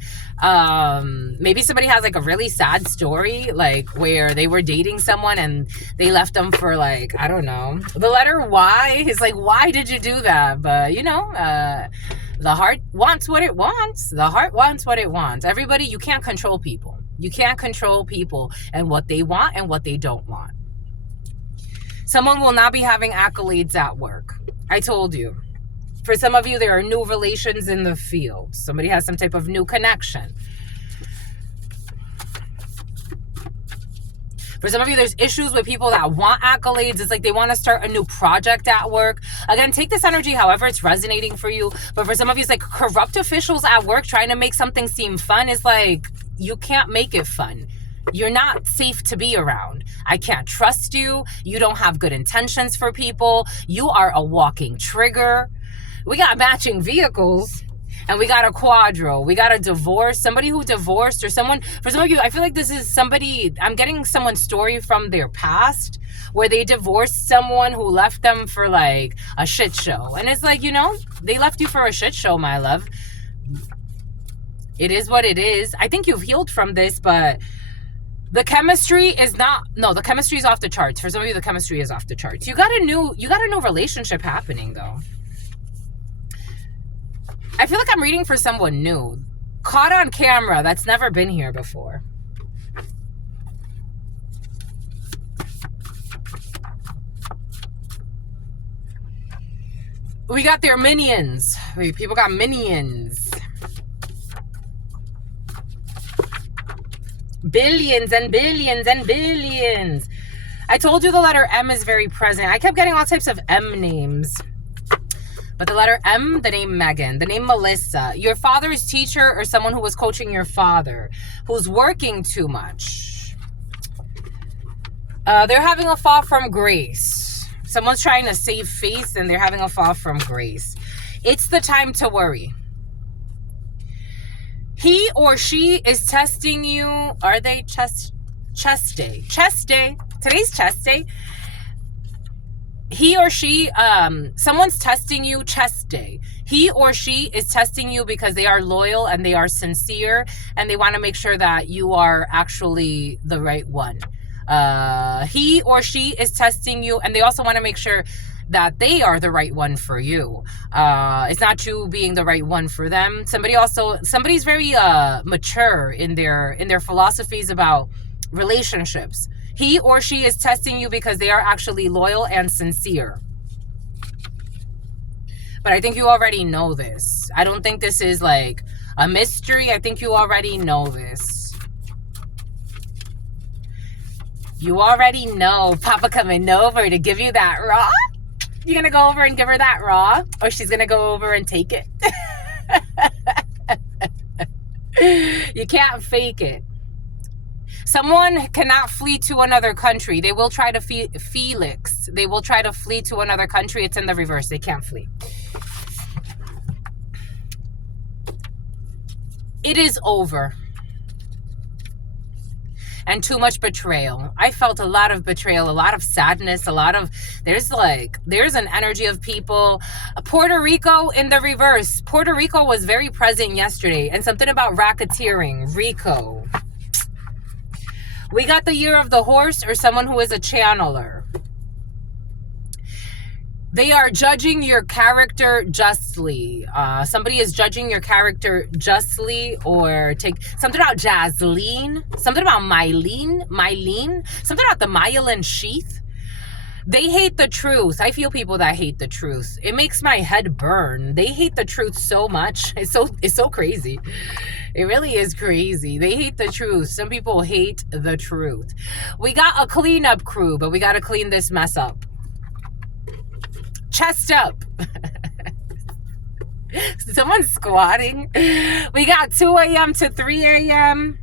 Maybe somebody has, like, a really sad story, like, where they were dating someone and they left them for, like, I don't know. The letter Y is like, why did you do that? But, you know, the heart wants what it wants. The heart wants what it wants. Everybody, you can't control people. You can't control people and what they want and what they don't want. Someone will not be having accolades at work. I told you. For some of you, there are new relations in the field. Somebody has some type of new connection. For some of you, there's issues with people that want accolades. It's like they want to start a new project at work. Again, take this energy however it's resonating for you. But for some of you, it's like corrupt officials at work trying to make something seem fun. It's like, you can't make it fun. You're not safe to be around. I can't trust you. You don't have good intentions for people. You are a walking trigger. We got matching vehicles and we got a quadro. We got a divorce. Somebody who divorced, or someone, for some of you, I feel like this is somebody, I'm getting someone's story from their past where they divorced someone who left them for like a shit show. And it's like, you know, they left you for a shit show, my love. It is what it is. I think you've healed from this, but the chemistry is not, no, the chemistry is off the charts. For some of you, the chemistry is off the charts. You got a new relationship happening though. I feel like I'm reading for someone new. Caught on camera, that's never been here before. We got their minions. People got minions. Billions and billions and billions. I told you the letter M is very present. I kept getting all types of M names. But the letter M, the name Megan, the name Melissa, your father's teacher or someone who was coaching your father, who's working too much. They're having a fall from grace. Someone's trying to save face and they're having a fall from grace. It's the time to worry. He or she is testing you. Are they chest day? Chest day. Today's chest day. He or she, someone's testing you chest day. He or she is testing you because they are loyal and they are sincere and they want to make sure that you are actually the right one. He or she is testing you and they also want to make sure that they are the right one for you. It's not you being the right one for them. Somebody's very mature in their philosophies about relationships. He or she is testing you because they are actually loyal and sincere. But I think you already know this. I don't think this is like a mystery. I think you already know this. You already know Papa coming over to give you that raw. You're going to go over and give her that raw, or she's going to go over and take it. You can't fake it. Someone cannot flee to another country. They will try to Felix. They will try to flee to another country. It's in the reverse. They can't flee. It is over. And too much betrayal. I felt a lot of betrayal, a lot of sadness, there's an energy of people. Puerto Rico in the reverse. Puerto Rico was very present yesterday, and something about racketeering, Rico. We got the year of the horse, or someone who is a channeler. They are judging your character justly. Somebody is judging your character justly, or take something about Jasleen, something about Mylene, something about the myelin sheath. They hate the truth. I feel people that hate the truth. It makes my head burn. They hate the truth so much. It's so crazy. It really is crazy. They hate the truth. Some people hate the truth. We got a cleanup crew, but we got to clean this mess up. Chest up. Someone's squatting. We got 2 a.m. to 3 a.m.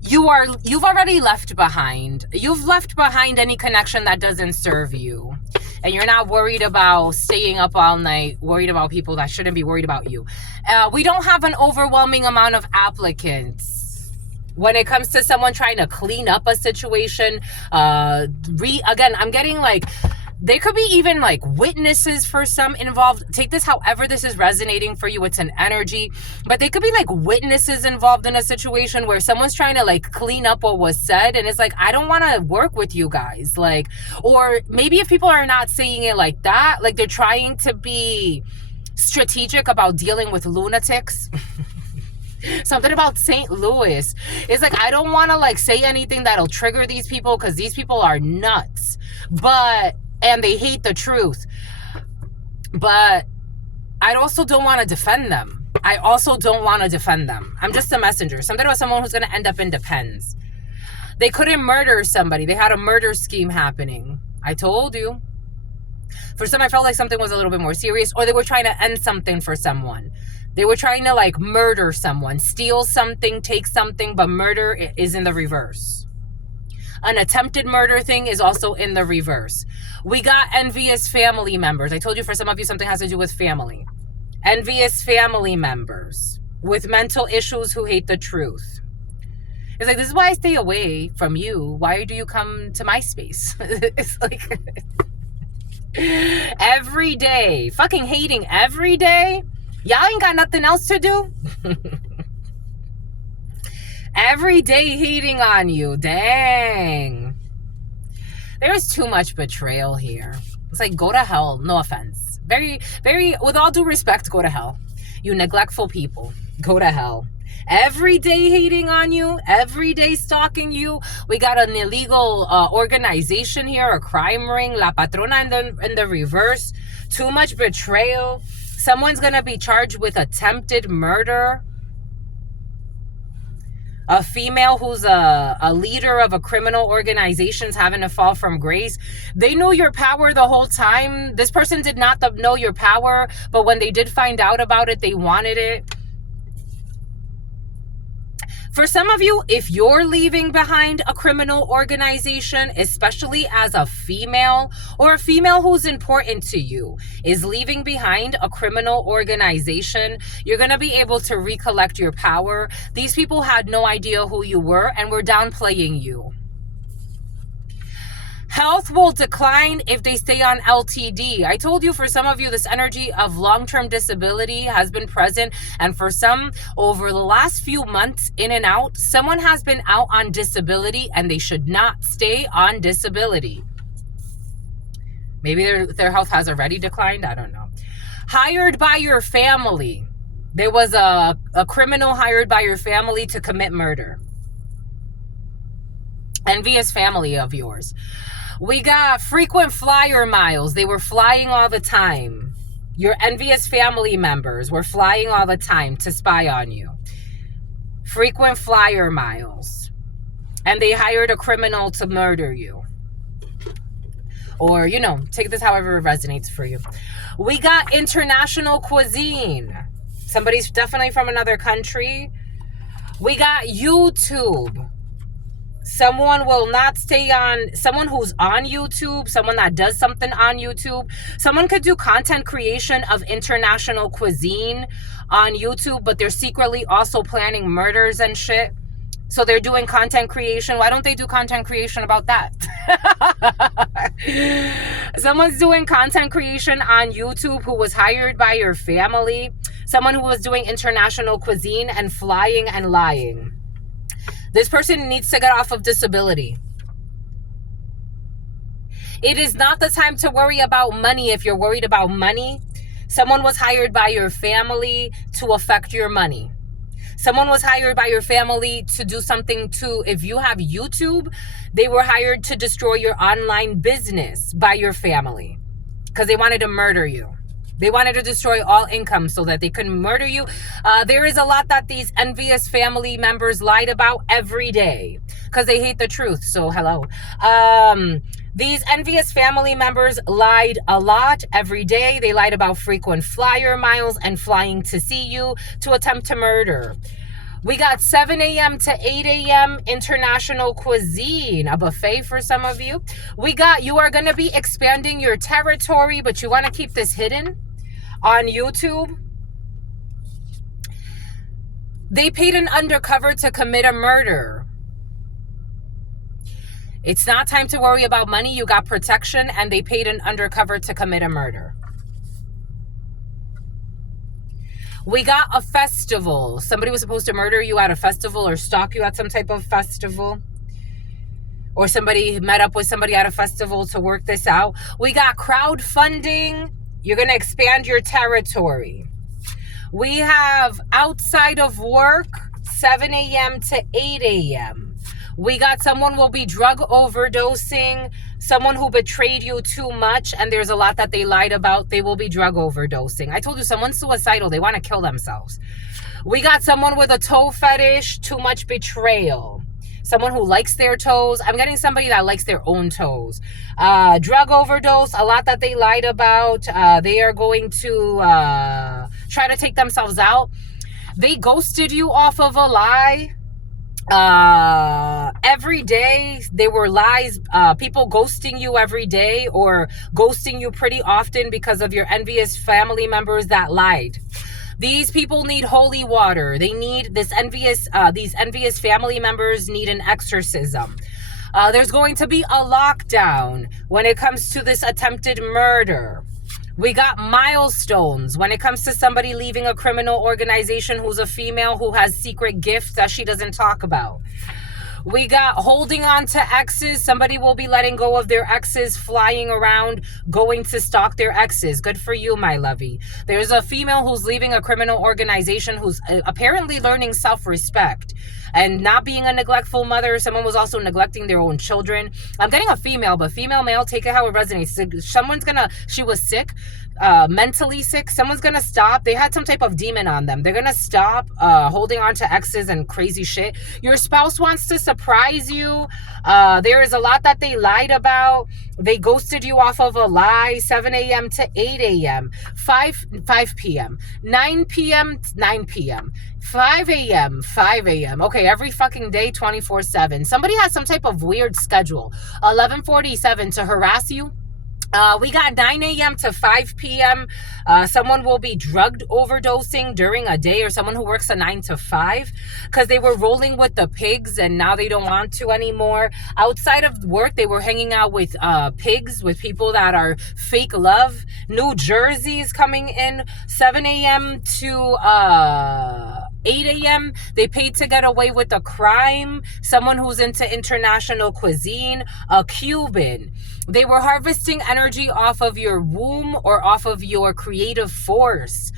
You've already left behind. You've left behind any connection that doesn't serve you. And you're not worried about staying up all night, worried about people that shouldn't be worried about you. We don't have an overwhelming amount of applicants. When it comes to someone trying to clean up a situation, again, I'm getting like, there could be even like witnesses for some involved. Take this however this is resonating for you. It's an energy, but they could be like witnesses involved in a situation where someone's trying to like clean up what was said. And it's like, I don't want to work with you guys. Like, or maybe if people are not saying it like that, like they're trying to be strategic about dealing with lunatics. Something about St. Louis. It's like, I don't want to like say anything that'll trigger these people because these people are nuts. And they hate the truth. But I also don't want to defend them. I'm just a messenger. Something about someone who's going to end up in Depends. They couldn't murder somebody. They had a murder scheme happening. I told you. For some, I felt like something was a little bit more serious, or they were trying to end something for someone. They were trying to like murder someone, steal something, take something, but murder is in the reverse. An attempted murder thing is also in the reverse. We got envious family members. I told you for some of you something has to do with family. Envious family members with mental issues who hate the truth. It's like, this is why I stay away from you. Why do you come to my space? It's like every day, fucking hating every day. Y'all ain't got nothing else to do. Every day hating on you. Dang. There's too much betrayal here. It's like, go to hell. No offense. Very, very, with all due respect, go to hell. You neglectful people. Go to hell. Every day hating on you. Every day stalking you. We got an illegal organization here. A crime ring. La Patrona in the reverse. Too much betrayal. Someone's going to be charged with attempted murder. A female who's a leader of a criminal organization's having to fall from grace. They knew your power the whole time. This person did not know your power, but when they did find out about it, they wanted it. For some of you, if you're leaving behind a criminal organization, especially as a female or a female who's important to you, is leaving behind a criminal organization, you're going to be able to recollect your power. These people had no idea who you were and were downplaying you. Health will decline if they stay on LTD. I told you, for some of you, this energy of long-term disability has been present. And for some, over the last few months, in and out, someone has been out on disability and they should not stay on disability. Maybe their health has already declined. I don't know. Hired by your family. There was a criminal hired by your family to commit murder. Envious family of yours. We got frequent flyer miles. They were flying all the time. Your envious family members were flying all the time to spy on you. Frequent flyer miles. And they hired a criminal to murder you. Or, take this however it resonates for you. We got international cuisine. Somebody's definitely from another country. We got YouTube. Someone will not stay on, someone who's on YouTube, someone that does something on YouTube. Someone could do content creation of international cuisine on YouTube, but they're secretly also planning murders and shit. So they're doing content creation. Why don't they do content creation about that? Someone's doing content creation on YouTube who was hired by your family. Someone who was doing international cuisine and flying and lying. This person needs to get off of disability. It is not the time to worry about money. If you're worried about money, someone was hired by your family to affect your money. Someone was hired by your family to do something to, if you have YouTube, they were hired to destroy your online business by your family because they wanted to murder you. They wanted to destroy all income so that they couldn't murder you. There is a lot that these envious family members lied about every day because they hate the truth. So hello. These envious family members lied a lot every day. They lied about frequent flyer miles and flying to see you to attempt to murder. We got 7 a.m. to 8 a.m. international cuisine, a buffet for some of you. We got, you are going to be expanding your territory, but you want to keep this hidden on YouTube. They paid an undercover to commit a murder. It's not time to worry about money. You got protection, and they paid an undercover to commit a murder. We got a festival. Somebody was supposed to murder you at a festival or stalk you at some type of festival. Or somebody met up with somebody at a festival to work this out. We got crowdfunding. You're going to expand your territory. We have outside of work, 7 a.m. to 8 a.m. We got someone will be drug overdosing, someone who betrayed you too much, and there's a lot that they lied about. They will be drug overdosing. I told you, someone's suicidal. They want to kill themselves. We got someone with a toe fetish, too much betrayal. Someone who likes their toes. I'm getting somebody that likes their own toes. Drug overdose, a lot that they lied about. They are going to try to take themselves out. They ghosted you off of a lie. Every day there were lies, people ghosting you every day or ghosting you pretty often because of your envious family members that lied. These people need holy water. They need this these envious family members need an exorcism. There's going to be a lockdown when it comes to this attempted murder. We got milestones when it comes to somebody leaving a criminal organization who's a female who has secret gifts that she doesn't talk about. We got holding on to exes. Somebody will be letting go of their exes, flying around, going to stalk their exes. Good for you, my lovey. There's a female who's leaving a criminal organization who's apparently learning self-respect and not being a neglectful mother. Someone was also neglecting their own children. I'm getting a female, but female, male, take it how it resonates. Someone's gonna, she was sick, mentally sick. Someone's gonna stop. They had some type of demon on them. They're gonna stop holding on to exes and crazy shit. Your spouse wants to surprise you. There is a lot that they lied about. They ghosted you off of a lie. 7 a.m. to 8 a.m. 5 p.m. 9 p.m. 9 p.m. 5 a.m. 5 a.m. Okay, every fucking day, 24/7. Somebody has some type of weird schedule. 11:47 to harass you. We got 9 a.m. to 5 p.m. Someone will be drugged overdosing during a day, or someone who works a 9 to 5 because they were rolling with the pigs and now they don't want to anymore. Outside of work, they were hanging out with pigs, with people that are fake love. New Jersey is coming in. 7 a.m. to 8 a.m. They paid to get away with a crime. Someone who's into international cuisine, a Cuban. They were harvesting energy off of your womb or off of your creative force.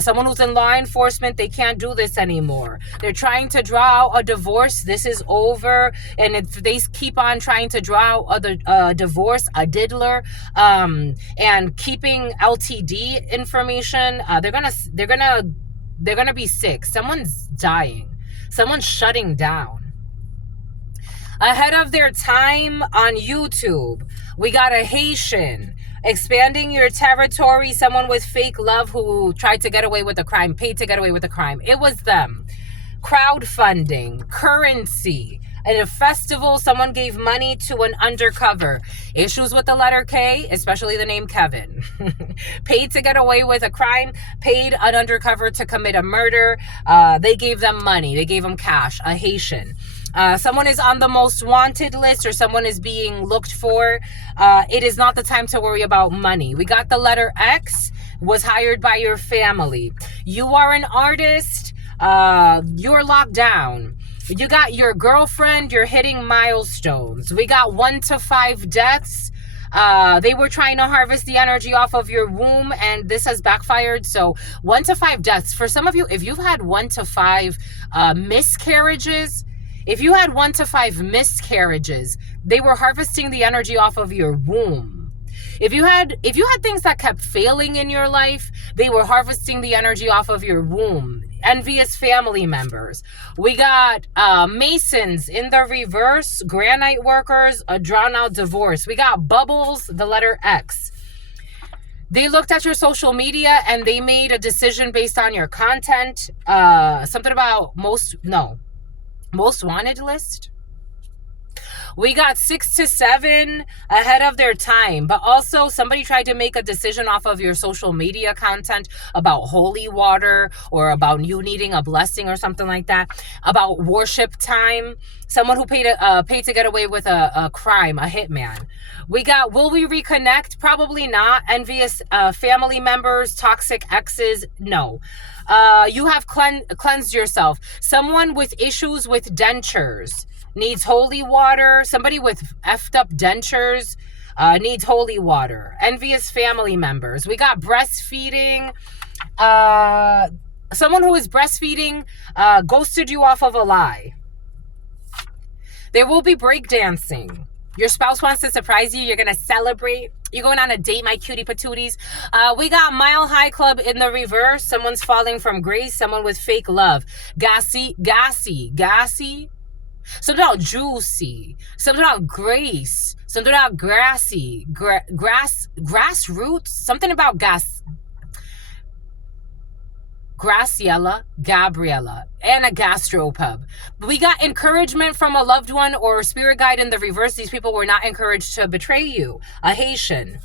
Someone who's in law enforcement, they can't do this anymore. They're trying to draw out a divorce. This is over. And if they keep on trying to draw out a divorce, a diddler, and keeping LTD information, they're gonna be sick. Someone's dying. Someone's shutting down. Ahead of their time on YouTube, we got a Haitian. Expanding your territory. Someone with fake love who tried to get away with a crime, paid to get away with a crime. It was them. Crowdfunding, currency. At a festival, someone gave money to an undercover. Issues with the letter K, especially the name Kevin. Paid to get away with a crime, paid an undercover to commit a murder. They gave them money. They gave them cash. A Haitian. Someone is on the most wanted list, or someone is being looked for. It is not the time to worry about money. We got the letter X, was hired by your family. You are an artist. You're locked down. You got your girlfriend. You're hitting milestones. We got 1 to 5 deaths. They were trying to harvest the energy off of your womb, and this has backfired. So 1 to 5 deaths. For some of you, if you've had 1 to 5 miscarriages, if you had 1 to 5 miscarriages, they were harvesting the energy off of your womb. If you had things that kept failing in your life, they were harvesting the energy off of your womb. Envious family members. We got Masons in the reverse, granite workers, a drawn out divorce. We got Bubbles, the letter X. They looked at your social media and they made a decision based on your content. Something about most wanted list. We got 6 to 7 ahead of their time, but also somebody tried to make a decision off of your social media content about holy water or about you needing a blessing or something like that, about worship time. Someone who paid to get away with a crime, a hitman. We got, will we reconnect? Probably not. Envious family members, toxic exes, no. You have cleansed yourself. Someone with issues with dentures needs holy water. Somebody with effed up dentures needs holy water. Envious family members. We got breastfeeding. Someone who is breastfeeding ghosted you off of a lie. There will be breakdancing. Your spouse wants to surprise you. You're going to celebrate. You're going on a date, my cutie patooties. We got Mile High Club in the reverse. Someone's falling from grace. Someone with fake love. Gassy. Something about juicy. Something about grace. Something about grassy. Grassroots. Something about Graciela, Gabriela, and a gastropub. We got encouragement from a loved one or spirit guide in the reverse. These people were not encouraged to betray you. A Haitian.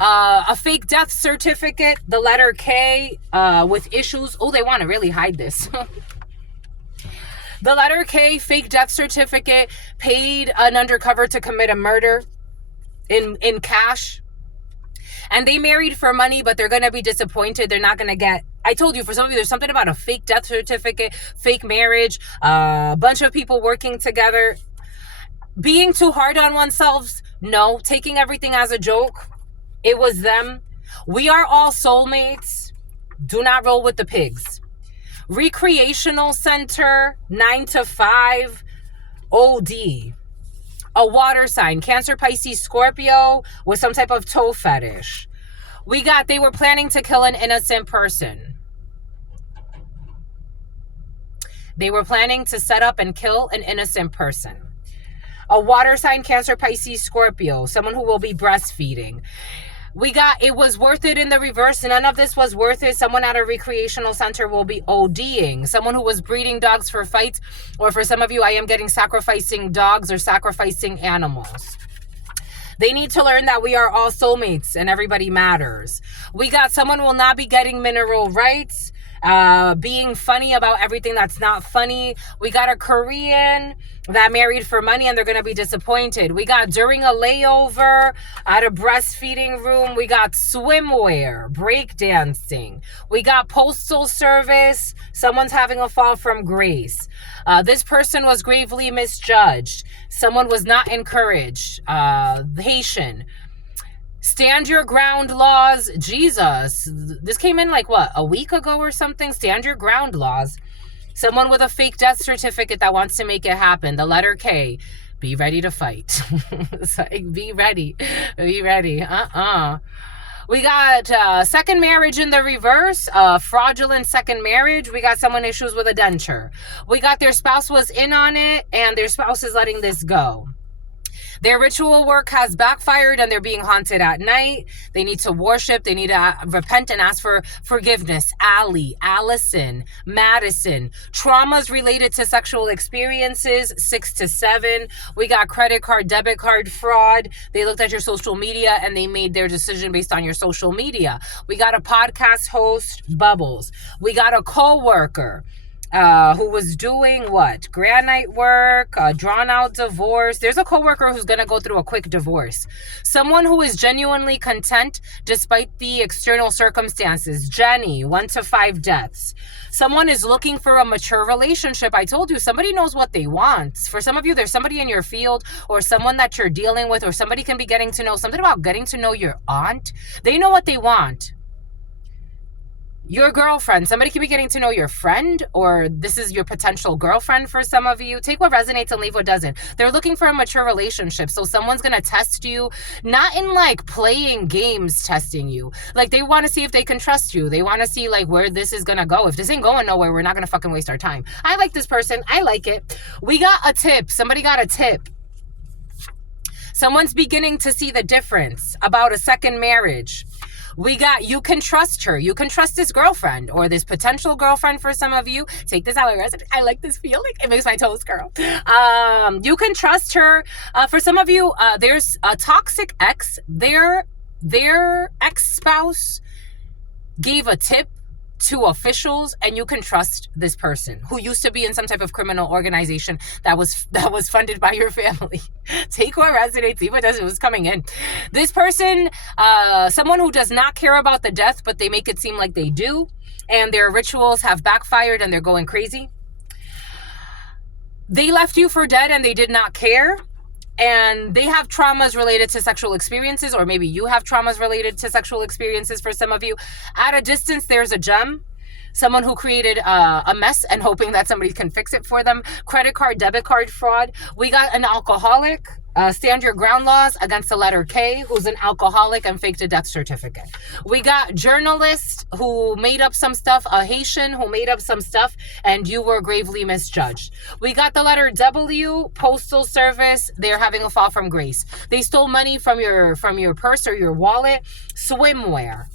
A fake death certificate, the letter K, with issues. Oh, they want to really hide this. The letter K, fake death certificate, paid an undercover to commit a murder in cash. And they married for money, but they're going to be disappointed. They're not going to get... I told you, for some of you, there's something about a fake death certificate, fake marriage, a bunch of people working together. Being too hard on oneself, no. Taking everything as a joke, it was them. We are all soulmates. Do not roll with the pigs. Recreational center, 9 to 5, OD. A water sign, Cancer, Pisces, Scorpio, with some type of toe fetish. We got, they were planning to kill an innocent person. They were planning to set up and kill an innocent person. A water sign, Cancer, Pisces, Scorpio, someone who will be breastfeeding. We got, it was worth it in the reverse. None of this was worth it. Someone at a recreational center will be ODing. Someone who was breeding dogs for fights, or for some of you, I am getting sacrificing dogs or sacrificing animals. They need to learn that we are all soulmates and everybody matters. We got someone will not be getting mineral rights, being funny about everything that's not funny. We got a Korean that married for money and they're going to be disappointed. We got during a layover at a breastfeeding room. We got swimwear, breakdancing. We got postal service. Someone's having a fall from grace. This person was gravely misjudged. Someone was not encouraged. Haitian. Stand your ground laws. Jesus. This came in like what, a week ago or something? Stand your ground laws. Someone with a fake death certificate that wants to make it happen. The letter K. Be ready to fight. It's like, be ready. Be ready. We got second marriage in the reverse. Fraudulent second marriage. We got someone issues with a denture. We got their spouse was in on it and their spouse is letting this go. Their ritual work has backfired and they're being haunted at night. They need to worship. They need to repent and ask for forgiveness. Allie, Allison, Madison. Traumas related to sexual experiences, 6 to 7. We got credit card, debit card fraud. They looked at your social media and they made their decision based on your social media. We got a podcast host, Bubbles. We got a co-worker who was doing what? Granite work, drawn out divorce. There's a coworker who's going to go through a quick divorce. Someone who is genuinely content despite the external circumstances. Jenny, 1 to 5 deaths. Someone is looking for a mature relationship. I told you, somebody knows what they want. For some of you, there's somebody in your field or someone that you're dealing with, or somebody can be getting to know, something about getting to know your aunt. They know what they want. Your girlfriend, somebody could be getting to know your friend, or this is your potential girlfriend for some of you. Take what resonates and leave what doesn't. They're looking for a mature relationship. So someone's going to test you, not in like playing games testing you. Like they want to see if they can trust you. They want to see like where this is going to go. If this ain't going nowhere, we're not going to fucking waste our time. I like this person. I like it. We got a tip. Somebody got a tip. Someone's beginning to see the difference about a second marriage. We got, you can trust her. You can trust this girlfriend or this potential girlfriend for some of you. Take this out. I like this feeling. It makes my toes curl. You can trust her. For some of you, there's a toxic ex. Their ex-spouse gave a tip to officials, and you can trust this person who used to be in some type of criminal organization that was funded by your family. Take what resonates, leave what doesn't. It was coming in. This person, someone who does not care about the death, but they make it seem like they do, and their rituals have backfired and they're going crazy. They left you for dead and they did not care. And they have traumas related to sexual experiences, or maybe you have traumas related to sexual experiences for some of you. At a distance, there's a gem. Someone who created a mess and hoping that somebody can fix it for them. Credit card, debit card fraud. We got an alcoholic. Stand your ground laws against the letter K, who's an alcoholic and faked a death certificate. We got journalist who made up some stuff, a Haitian who made up some stuff, and you were gravely misjudged. We got the letter W, postal service. They're having a fall from grace. They stole money from your purse or your wallet. Swimwear.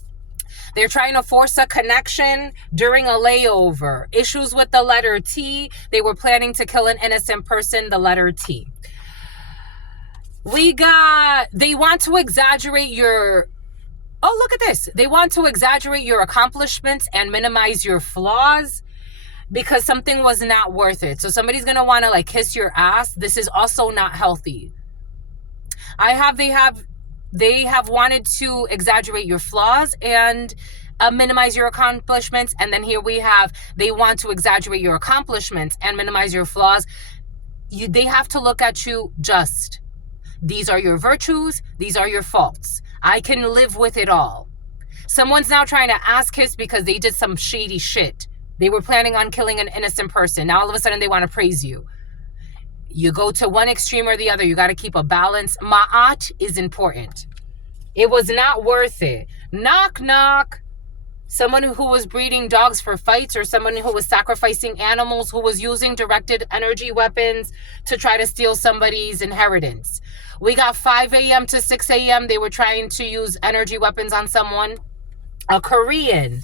They're trying to force a connection during a layover. Issues with the letter T. They were planning to kill an innocent person, the letter T. We got, they want to exaggerate your, oh, look at this. They want to exaggerate your accomplishments and minimize your flaws because something was not worth it. So somebody's going to want to like kiss your ass. This is also not healthy. They have wanted to exaggerate your flaws and minimize your accomplishments. And then here we have, they want to exaggerate your accomplishments and minimize your flaws. They have to look at you just. These are your virtues. These are your faults. I can live with it all. Someone's now trying to ass kiss because they did some shady shit. They were planning on killing an innocent person. Now all of a sudden they want to praise you. You go to one extreme or the other. You got to keep a balance. Ma'at is important. It was not worth it. Knock, knock. Someone who was breeding dogs for fights, or someone who was sacrificing animals, who was using directed energy weapons to try to steal somebody's inheritance. We got 5 a.m. to 6 a.m. They were trying to use energy weapons on someone. A Korean.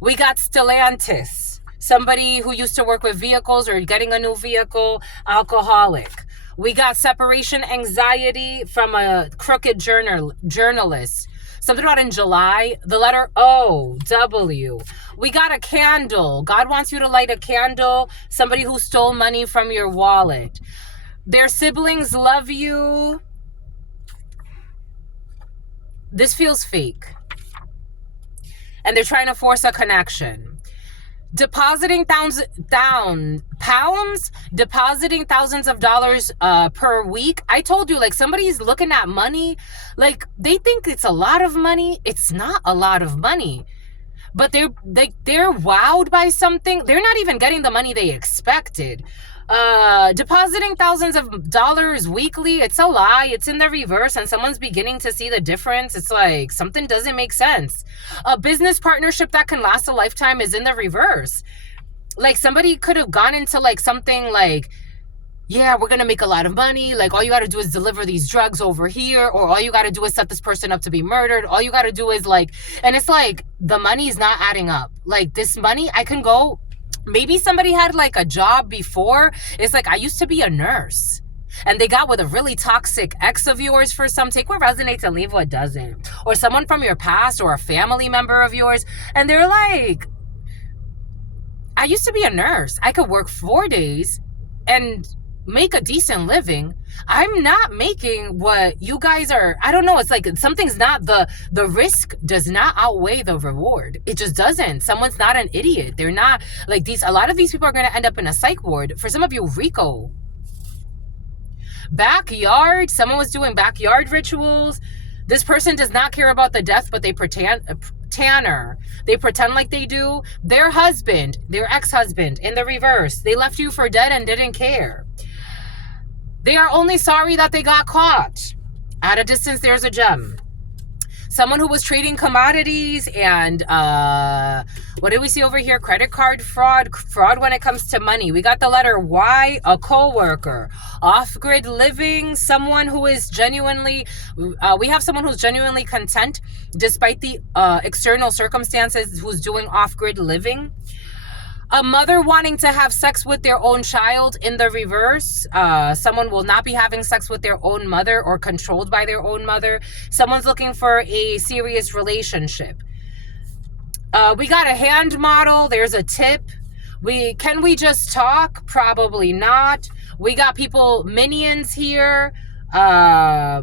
We got Stellantis. Somebody who used to work with vehicles or getting a new vehicle. Alcoholic. We got separation anxiety from a crooked journalist. Something about in July, the letter O, W. We got a candle. God wants you to light a candle. Somebody who stole money from your wallet. Their siblings love you. This feels fake. And they're trying to force a connection. Depositing thousands of dollars per week. I told you, like, somebody's looking at money, like they think it's a lot of money. It's not a lot of money, but they're wowed by something. They're not even getting the money they expected. Depositing thousands of dollars weekly, it's a lie. It's in the reverse, and someone's beginning to see the difference. It's like something doesn't make sense. A business partnership that can last a lifetime is in the reverse. Like somebody could have gone into like something like yeah, we're going to make a lot of money. Like, all you got to do is deliver these drugs over here, or all you got to do is set this person up to be murdered. All you got to do is like, and it's like, the money is not adding up. Like, this money, I can go, maybe somebody had like a job before. It's like, I used to be a nurse, and they got with a really toxic ex of yours for some. Take what resonates and leave what doesn't. Or someone from your past, or a family member of yours, and they're like, I used to be a nurse. I could work 4 days and make a decent living. I'm not making what you guys are. I don't know. It's like something's not, the risk does not outweigh the reward. It just doesn't. Someone's not an idiot. They're not like these. A lot of these people are going to end up in a psych ward. For some of you, Rico. Backyard. Someone was doing backyard rituals. This person does not care about the death, but they pretend. Tanner. They pretend like they do. Their husband, their ex-husband, in the reverse. They left you for dead and didn't care. They are only sorry that they got caught. At a distance, there's a gem. Someone who was trading commodities and, what did we see over here? Credit card fraud when it comes to money. We got the letter Y, a co-worker. Off-grid living, someone who is genuinely, we have someone who's genuinely content despite the external circumstances, who's doing off-grid living. A mother wanting to have sex with their own child in the reverse. Someone will not be having sex with their own mother or controlled by their own mother. Someone's looking for a serious relationship. We got a hand model. There's a tip. Can we just talk? Probably not. We got people, minions here. A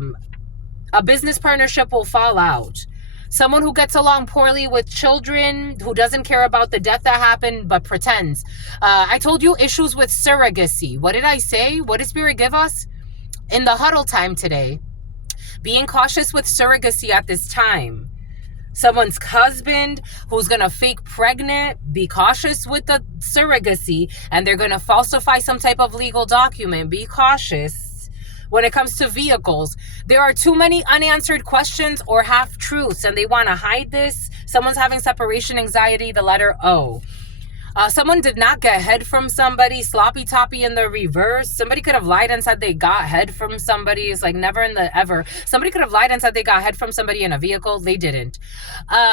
business partnership will fall out. Someone who gets along poorly with children, who doesn't care about the death that happened, but pretends. I told you issues with surrogacy. What did I say? What did Spirit give us? In the huddle time today, being cautious with surrogacy at this time. Someone's husband who's going to fake pregnant, be cautious with the surrogacy, and they're going to falsify some type of legal document. Be cautious. When it comes to vehicles, there are too many unanswered questions or half-truths, and they want to hide this. Someone's having separation anxiety, the letter O. Someone did not get head from somebody, sloppy-toppy in the reverse. Somebody could have lied and said they got head from somebody. It's like never in the ever. Somebody could have lied and said they got head from somebody in a vehicle. They didn't.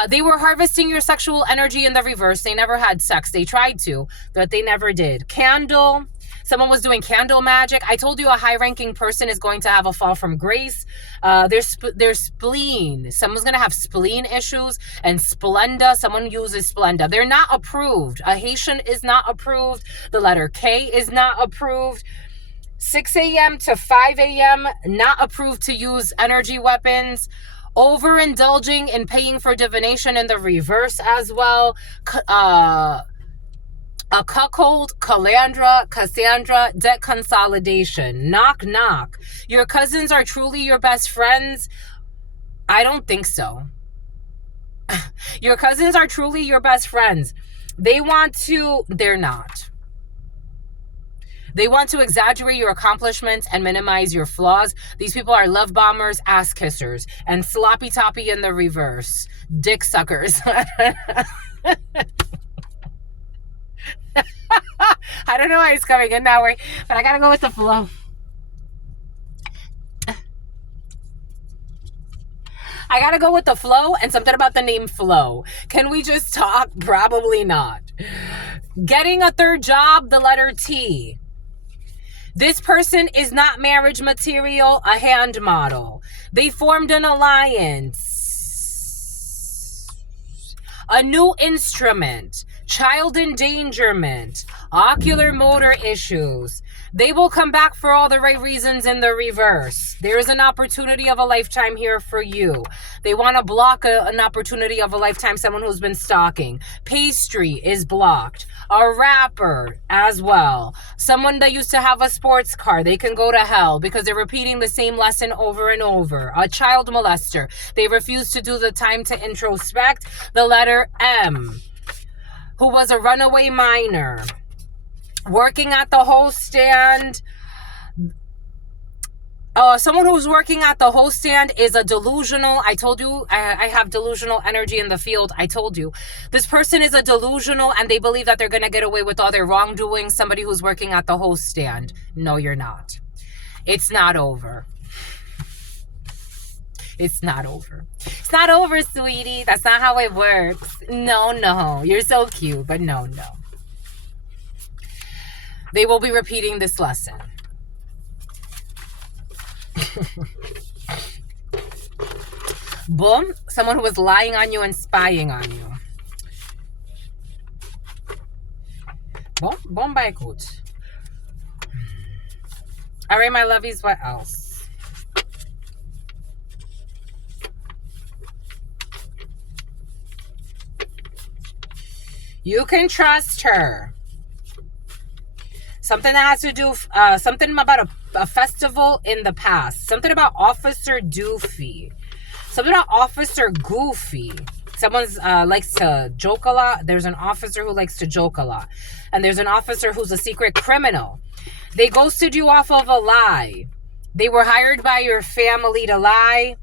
They were harvesting your sexual energy in the reverse. They never had sex. They tried to, but they never did. Candle. Someone was doing candle magic. I told you a high-ranking person is going to have a fall from grace. There's spleen. Someone's going to have spleen issues. And Splenda. Someone uses Splenda. They're not approved. A Haitian is not approved. The letter K is not approved. 6 a.m. to 5 a.m. not approved to use energy weapons. Overindulging in paying for divination in the reverse as well. A cuckold, Calandra, Cassandra, debt consolidation. Knock, knock. Your cousins are truly your best friends? I don't think so. Your cousins are truly your best friends. They're not. They want to exaggerate your accomplishments and minimize your flaws. These people are love bombers, ass kissers, and sloppy toppy in the reverse. Dick suckers. I don't know why it's coming in that way, but I gotta go with the flow. I gotta go with the flow, and something about the name Flo. Can we just talk? Probably not. Getting a third job, the letter T. This person is not marriage material, a hand model. They formed an alliance. A new instrument. Child endangerment, ocular motor issues. They will come back for all the right reasons in the reverse. There is an opportunity of a lifetime here for you. They want to block an opportunity of a lifetime, someone who's been stalking. Pastry is blocked. A rapper as well. Someone that used to have a sports car, they can go to hell because they're repeating the same lesson over and over. A child molester. They refuse to do the time to introspect. The letter M. Who was a runaway minor, working at the host stand. Someone who's working at the host stand is a delusional. I told you I have delusional energy in the field. I told you. This person is a delusional and they believe that they're going to get away with all their wrongdoing. Somebody who's working at the host stand. No, you're not. It's not over. It's not over. It's not over, sweetie. That's not how it works. No. You're so cute, but no. They will be repeating this lesson. Boom. Someone who was lying on you and spying on you. Boom by coach. All right, my lovies, what else? You can trust her. Something that has to do, something about a festival in the past. Something about Officer Doofy. Something about Officer Goofy. Someone likes to joke a lot. There's an officer who likes to joke a lot. And there's an officer who's a secret criminal. They ghosted you off of a lie. They were hired by your family to lie.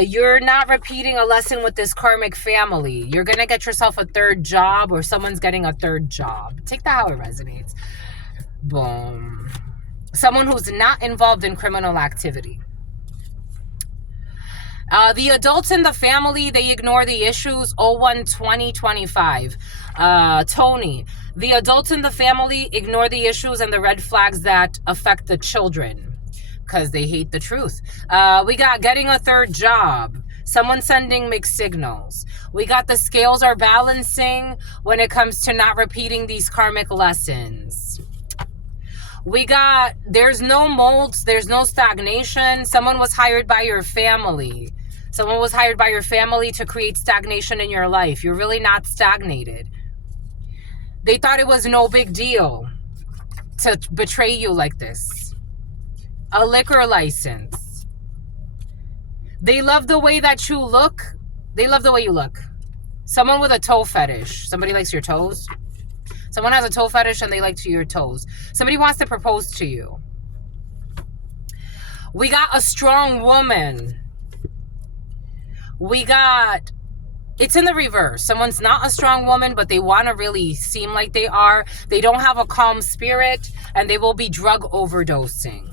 You're not repeating a lesson with this karmic family. You're going to get yourself a third job, or someone's getting a third job. Take that how it resonates. Boom. Someone who's not involved in criminal activity. The adults in the family, they ignore the issues. 01-20-25. Tony. The adults in the family ignore the issues and the red flags that affect the children because they hate the truth. We got getting a third job. Someone sending mixed signals. We got the scales are balancing when it comes to not repeating these karmic lessons. We got, there's no molds, there's no stagnation. Someone was hired by your family. Someone was hired by your family to create stagnation in your life. You're really not stagnated. They thought it was no big deal to betray you like this. A liquor license. They love the way that you look. They love the way you look. Someone with a toe fetish. Somebody likes your toes. Someone has a toe fetish and they like your toes. Somebody wants to propose to you. We got a strong woman. We got, it's in the reverse. Someone's not a strong woman, but they want to really seem like they are. They don't have a calm spirit and they will be drug overdosing.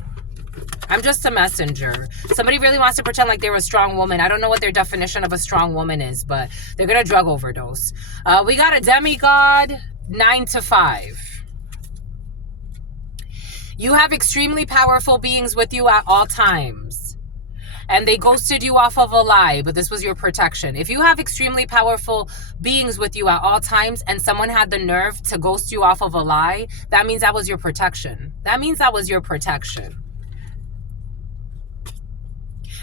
I'm just a messenger. Somebody really wants to pretend like they're a strong woman. I don't know what their definition of a strong woman is, but they're going to drug overdose. We got a demigod. 9 to 5. You have extremely powerful beings with you at all times. And they ghosted you off of a lie, but this was your protection. If you have extremely powerful beings with you at all times and someone had the nerve to ghost you off of a lie, that means that was your protection. That means that was your protection.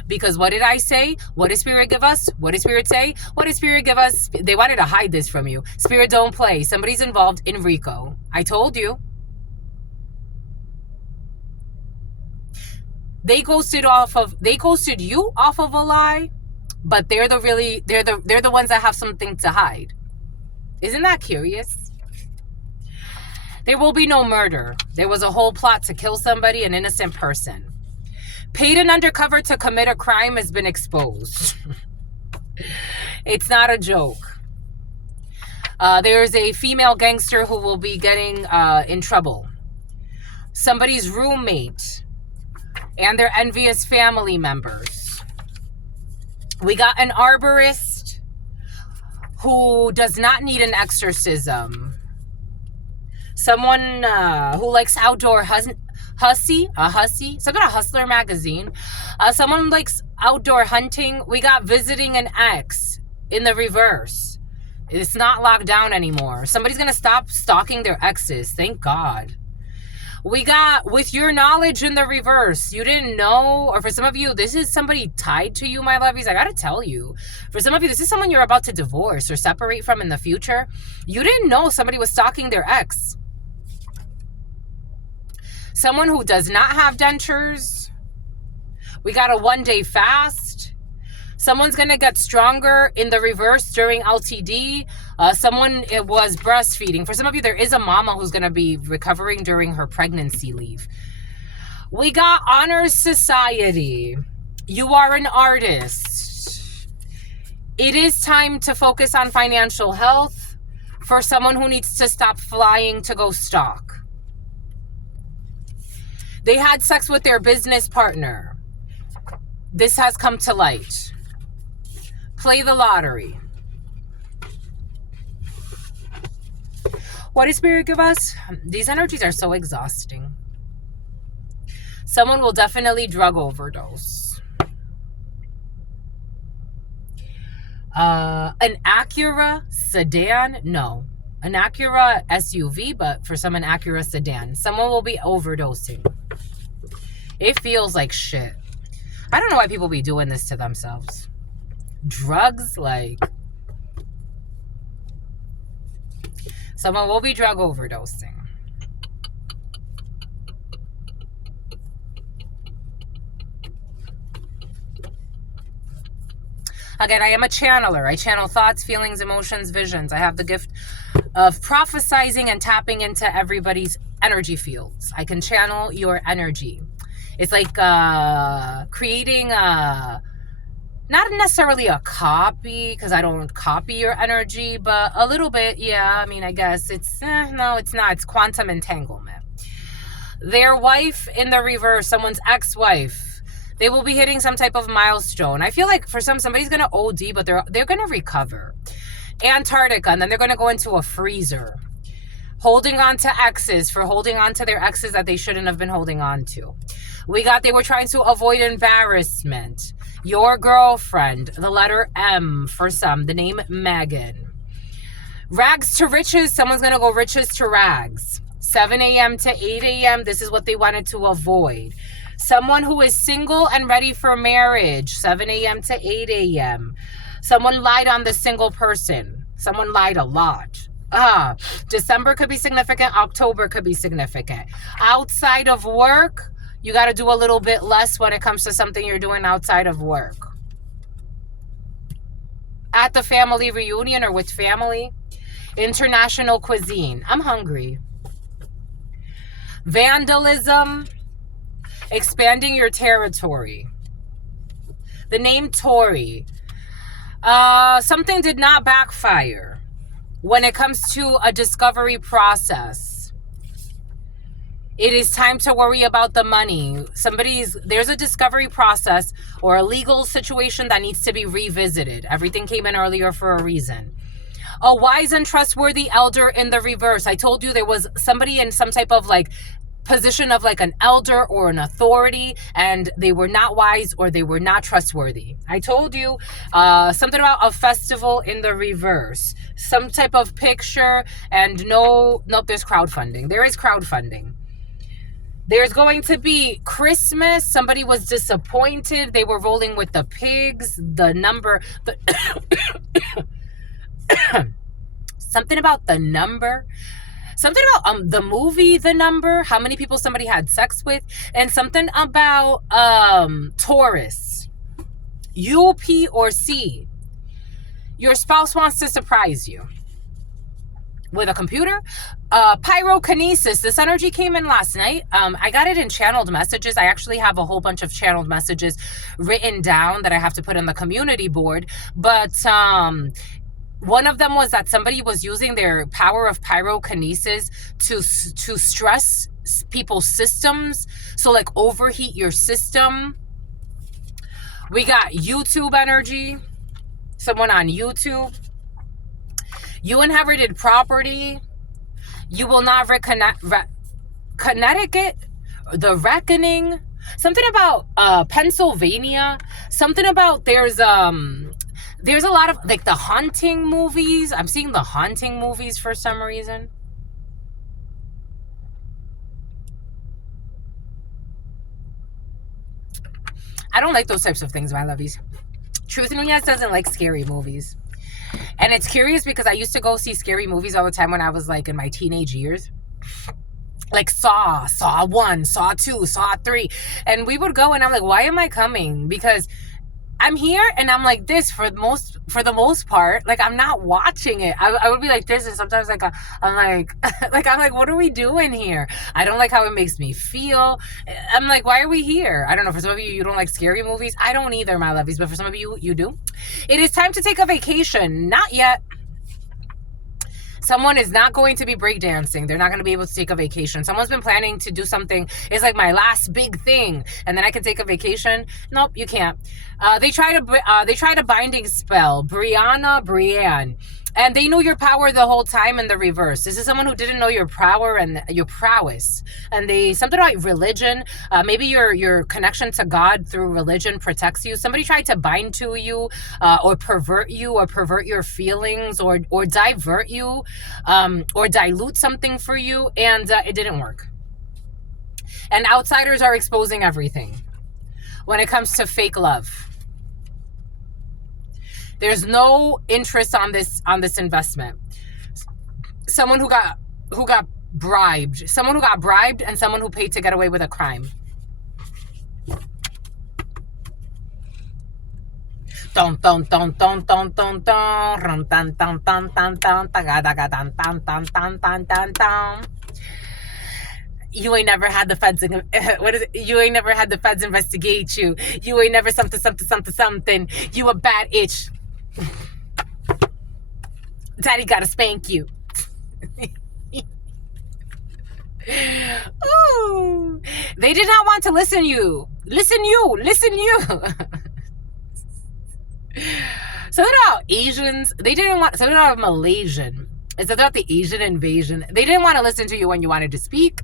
Because what did I say? What did Spirit give us? What did Spirit say? What did Spirit give us? They wanted to hide this from you. Spirit, don't play. Somebody's involved in RICO. I told you. They ghosted you off of a lie, but they're the ones that have something to hide. Isn't that curious? There will be no murder. There was a whole plot to kill somebody, an innocent person. Paid an undercover to commit a crime has been exposed. It's not a joke. There's a female gangster who will be getting in trouble. Somebody's roommate and their envious family members. We got an arborist who does not need an exorcism. Someone who likes outdoor hussy, something about Hustler magazine. Someone likes outdoor hunting. We got visiting an ex in the reverse. It's not locked down anymore. Somebody's gonna stop stalking their exes. Thank God. We got with your knowledge in the reverse. You didn't know, or for some of you, this is somebody tied to you, my lovies. I gotta tell you. For some of you, this is someone you're about to divorce or separate from in the future. You didn't know somebody was stalking their ex. Someone who does not have dentures. We got a 1-day fast. Someone's going to get stronger in the reverse during LTD. Someone was breastfeeding. For some of you, there is a mama who's going to be recovering during her pregnancy leave. We got Honors Society. You are an artist. It is time to focus on financial health for someone who needs to stop flying to go stalk. They had sex with their business partner. This has come to light. Play the lottery. What does Spirit give us? These energies are so exhausting. Someone will definitely drug overdose. An Acura sedan? No. An Acura SUV, but for some, an Acura sedan. Someone will be overdosing. It feels like shit. I don't know why people be doing this to themselves. Drugs, like... Someone will be drug overdosing. Again, I am a channeler. I channel thoughts, feelings, emotions, visions. I have the gift of prophesizing and tapping into everybody's energy fields. I can channel your energy. It's like creating a, not necessarily a copy, because I don't copy your energy, but a little bit, yeah. I mean, I guess it's, no, it's not. It's quantum entanglement. Their wife in the reverse, someone's ex-wife. They will be hitting some type of milestone. I feel like for somebody's going to OD, but they're going to recover. Antarctica, and then they're going to go into a freezer. Holding on to exes, for holding on to their exes that they shouldn't have been holding on to. We got they were trying to avoid embarrassment. Your girlfriend, the letter M for some, the name Megan. Rags to riches, someone's going to go riches to rags. 7 a.m. to 8 a.m., this is what they wanted to avoid. Someone who is single and ready for marriage, 7 a.m. to 8 a.m. Someone lied on the single person. Someone lied a lot. December could be significant. October could be significant. Outside of work, you got to do a little bit less when it comes to something you're doing outside of work. At the family reunion or with family, international cuisine. I'm hungry. Vandalism. Expanding your territory. The name Tori. Something did not backfire when it comes to a discovery process. It is time to worry about the money. There's a discovery process or a legal situation that needs to be revisited. Everything came in earlier for a reason. A wise and trustworthy elder in the reverse. I told you there was somebody in some type of like position of like an elder or an authority, and they were not wise or they were not trustworthy. I told you something about a festival in the reverse, some type of picture, and nope, there's crowdfunding. There is crowdfunding. There's going to be Christmas. Somebody was disappointed. They were rolling with the pigs. The number, something about the number. Something about the movie, The Number, how many people somebody had sex with, and something about Taurus, U, P, or C. Your spouse wants to surprise you with a computer. Pyrokinesis. This energy came in last night. I got it in channeled messages. I actually have a whole bunch of channeled messages written down that I have to put in the community board. But one of them was that somebody was using their power of pyrokinesis to stress people's systems. So like overheat your system. We got YouTube energy. Someone on YouTube. You inherited property. You will not Connecticut. The Reckoning. Something about Pennsylvania. Something about there's a lot of like the haunting movies. I'm seeing the haunting movies for some reason. I don't like those types of things, my lovies. Truth Nunez doesn't like scary movies. And it's curious because I used to go see scary movies all the time when I was like in my teenage years. Like Saw 1, Saw 2, Saw 3. And we would go and I'm like, why am I coming? Because I'm here and I'm like this for the most part. Like, I'm not watching it. I would be like this, and sometimes like I'm like I'm like, what are we doing here? I don't like how it makes me feel. I'm like, why are we here? I don't know. For some of you, you don't like scary movies. I don't either, my lovies. But for some of you, you do. It is time to take a vacation. Not yet. Someone is not going to be breakdancing. They're not going to be able to take a vacation. Someone's been planning to do something. It's like my last big thing, and then I can take a vacation. Nope, you can't. They tried a binding spell, Brienne, and they knew your power the whole time in the reverse. This is someone who didn't know your power and your prowess, and they something about religion. Maybe your connection to God through religion protects you. Somebody tried to bind to you, or pervert you, or pervert your feelings, or divert you, or dilute something for you, and it didn't work. And outsiders are exposing everything when it comes to fake love. There's no interest on this investment. Someone who got bribed. Someone who got bribed, and someone who paid to get away with a crime. Don don don don don don don rum tan tan tan tan tan taga daga tan tan tan tan tan tan tan. You ain't never had the feds. What is it? You ain't never had the feds investigate you. You ain't never something something something something. You a bad itch. Daddy gotta spank you. Ooh. They did not want to listen you. Listen you. Something about Asians. They didn't want. Something about Malaysian. It's about the Asian invasion. They didn't want to listen to you when you wanted to speak.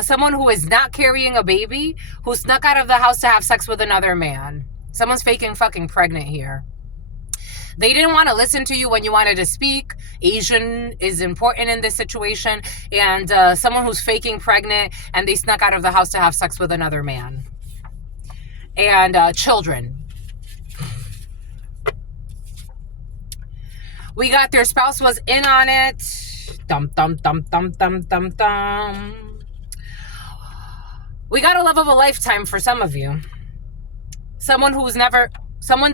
Someone who is not carrying a baby, who snuck out of the house to have sex with another man. Someone's faking fucking pregnant here. They didn't want to listen to you when you wanted to speak. Asian is important in this situation. And someone who's faking pregnant, and they snuck out of the house to have sex with another man. And children. We got their spouse was in on it. Dum, dum, dum, dum, dum, dum, dum. We got a love of a lifetime for some of you. Someone's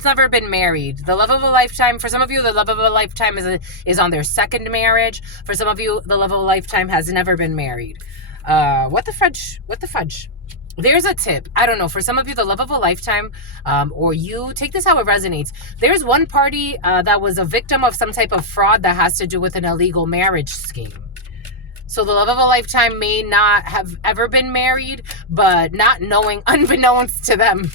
never been married. The love of a lifetime, for some of you, the love of a lifetime is on their second marriage. For some of you, the love of a lifetime has never been married. What the fudge? There's a tip. I don't know. For some of you, the love of a lifetime, or you, take this how it resonates. There's one party that was a victim of some type of fraud that has to do with an illegal marriage scheme. So the love of a lifetime may not have ever been married, but not knowing, unbeknownst to them.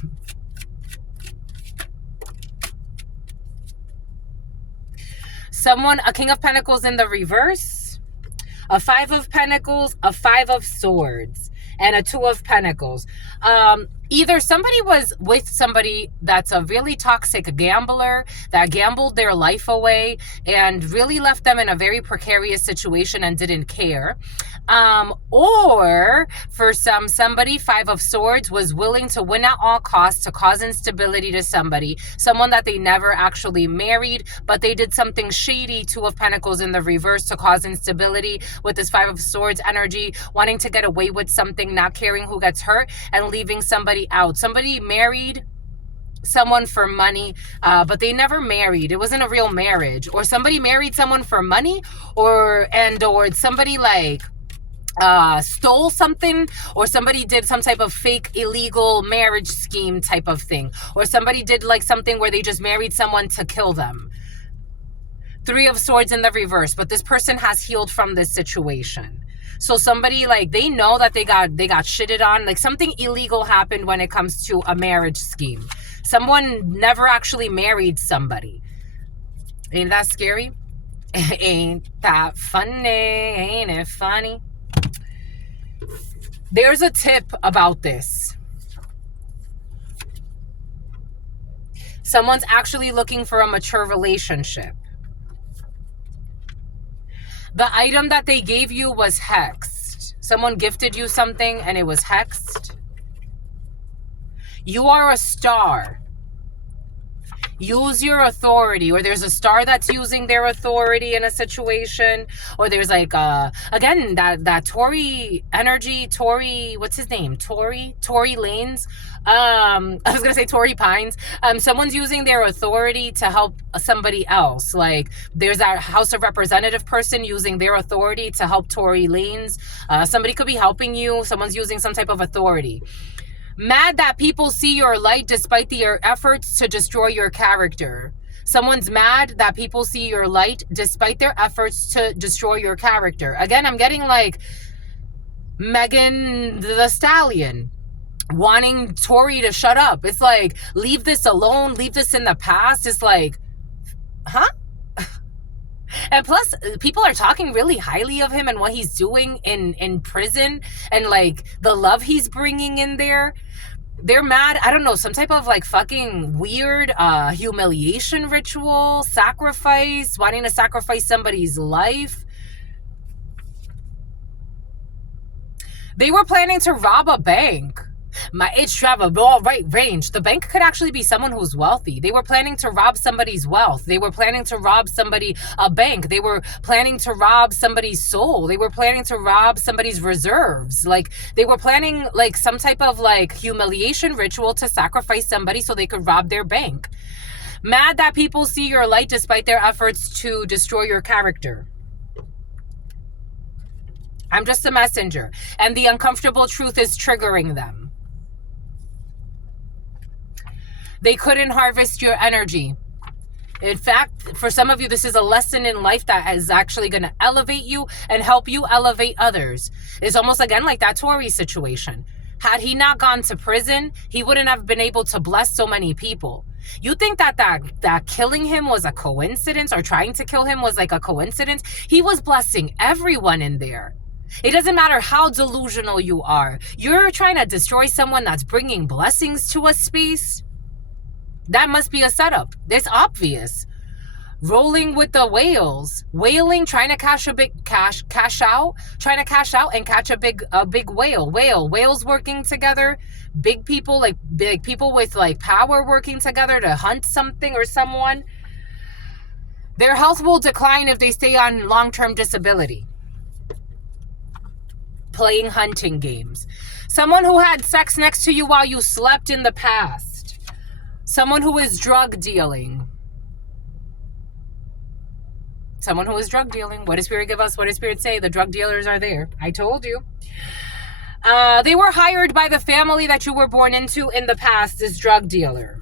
Someone, a King of Pentacles in the reverse, a Five of Pentacles, a Five of Swords, and a Two of Pentacles. Either somebody was with somebody that's a really toxic gambler that gambled their life away and really left them in a very precarious situation and didn't care. Or for somebody, Five of Swords, was willing to win at all costs to cause instability to somebody, someone that they never actually married, but they did something shady, Two of Pentacles in the reverse, to cause instability with this Five of Swords energy, wanting to get away with something, not caring who gets hurt, and leaving somebody out. Somebody married someone for money, but they never married. It wasn't a real marriage. Or somebody married someone for money, or somebody like stole something, or somebody did some type of fake illegal marriage scheme type of thing, or somebody did like something where they just married someone to kill them. Three of Swords in the reverse, but this person has healed from this situation. So somebody, like, they know that they got shitted on, like something illegal happened when it comes to a marriage scheme. Someone never actually married somebody. Ain't that scary? Ain't that funny? Ain't it funny? There's a tip about this. Someone's actually looking for a mature relationship. The item that they gave you was hexed. Someone gifted you something and it was hexed. You are a star. use your authority, or there's a star that's using their authority in a situation, or there's like again that Tory energy, Tory, what's his name, Tory Lanes, I was gonna say Tory Pines. Someone's using their authority to help somebody else. Like there's that House of Representative person using their authority to help Tory Lanes. Somebody could be helping you. Someone's using some type of authority. Mad that people see your light despite their efforts to destroy your character. Someone's mad that people see your light despite their efforts to destroy your character. Again, I'm getting like Megan the Stallion wanting Tory to shut up. It's like, leave this alone, leave this in the past. It's like, huh? And plus, people are talking really highly of him and what he's doing in prison, and like the love he's bringing in there. They're mad. I don't know, some type of like fucking weird humiliation ritual, sacrifice, wanting to sacrifice somebody's life. They were planning to rob a bank. My age travel all right range. The bank could actually be someone who's wealthy. They were planning to rob somebody's wealth. They were planning to rob a bank. They were planning to rob somebody's soul. They were planning to rob somebody's reserves. Like they were planning like some type of like humiliation ritual to sacrifice somebody so they could rob their bank. Mad that people see your light despite their efforts to destroy your character. I'm just a messenger, and the uncomfortable truth is triggering them. They couldn't harvest your energy. In fact, for some of you, this is a lesson in life that is actually going to elevate you and help you elevate others. It's almost again like that Tory situation. Had he not gone to prison, he wouldn't have been able to bless so many people. You think that killing him was a coincidence, or trying to kill him was like a coincidence? He was blessing everyone in there. It doesn't matter how delusional you are. You're trying to destroy someone that's bringing blessings to a space. That must be a setup. It's obvious. Rolling with the whales, whaling, trying to cash out, trying to cash out and catch a big whales working together, big people with like power working together to hunt something or someone. Their health will decline if they stay on long-term disability. Playing hunting games. Someone who had sex next to you while you slept in the past. Someone who is drug dealing. Someone who is drug dealing. What does Spirit give us? What does Spirit say? The drug dealers are there. I told you. They were hired by the family that you were born into in the past, this drug dealer.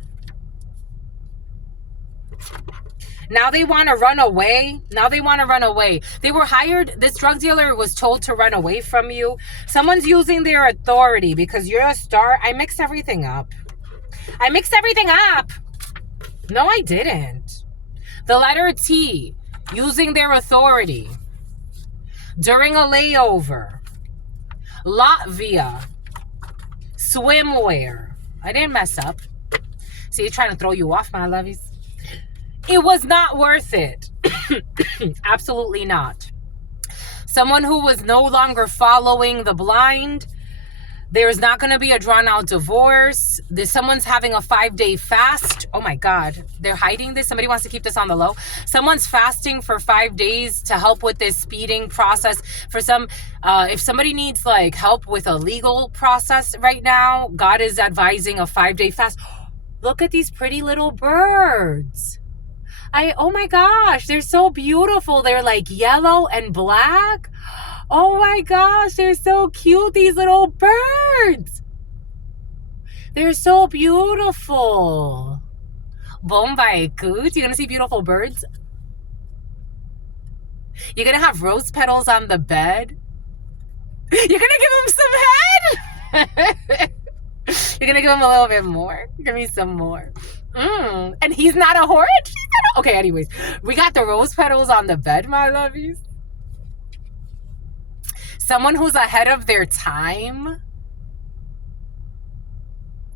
Now they want to run away. They were hired. This drug dealer was told to run away from you. Someone's using their authority because you're a star. I mixed everything up. No, I didn't. The letter T, using their authority. During a layover. Latvia. Swimwear. I didn't mess up. See, trying to throw you off, my lovies. It was not worth it. Absolutely not. Someone who was no longer following the blind. There's not going to be a drawn-out divorce. Someone's having a 5-day fast. Oh, my God. They're hiding this. Somebody wants to keep this on the low. Someone's fasting for 5 days to help with this speeding process. For some, if somebody needs, like, help with a legal process right now, God is advising a 5-day fast. Look at these pretty little birds. Oh, my gosh. They're so beautiful. They're, like, yellow and black. Oh my gosh, they're so cute, these little birds. They're so beautiful. Bombay Coot. You're going to see beautiful birds. You're going to have rose petals on the bed. You're going to give him some head. You're going to give him a little bit more. Give me some more. And he's not a horse? Okay, anyways. We got the rose petals on the bed, my lovies. Someone who's ahead of their time.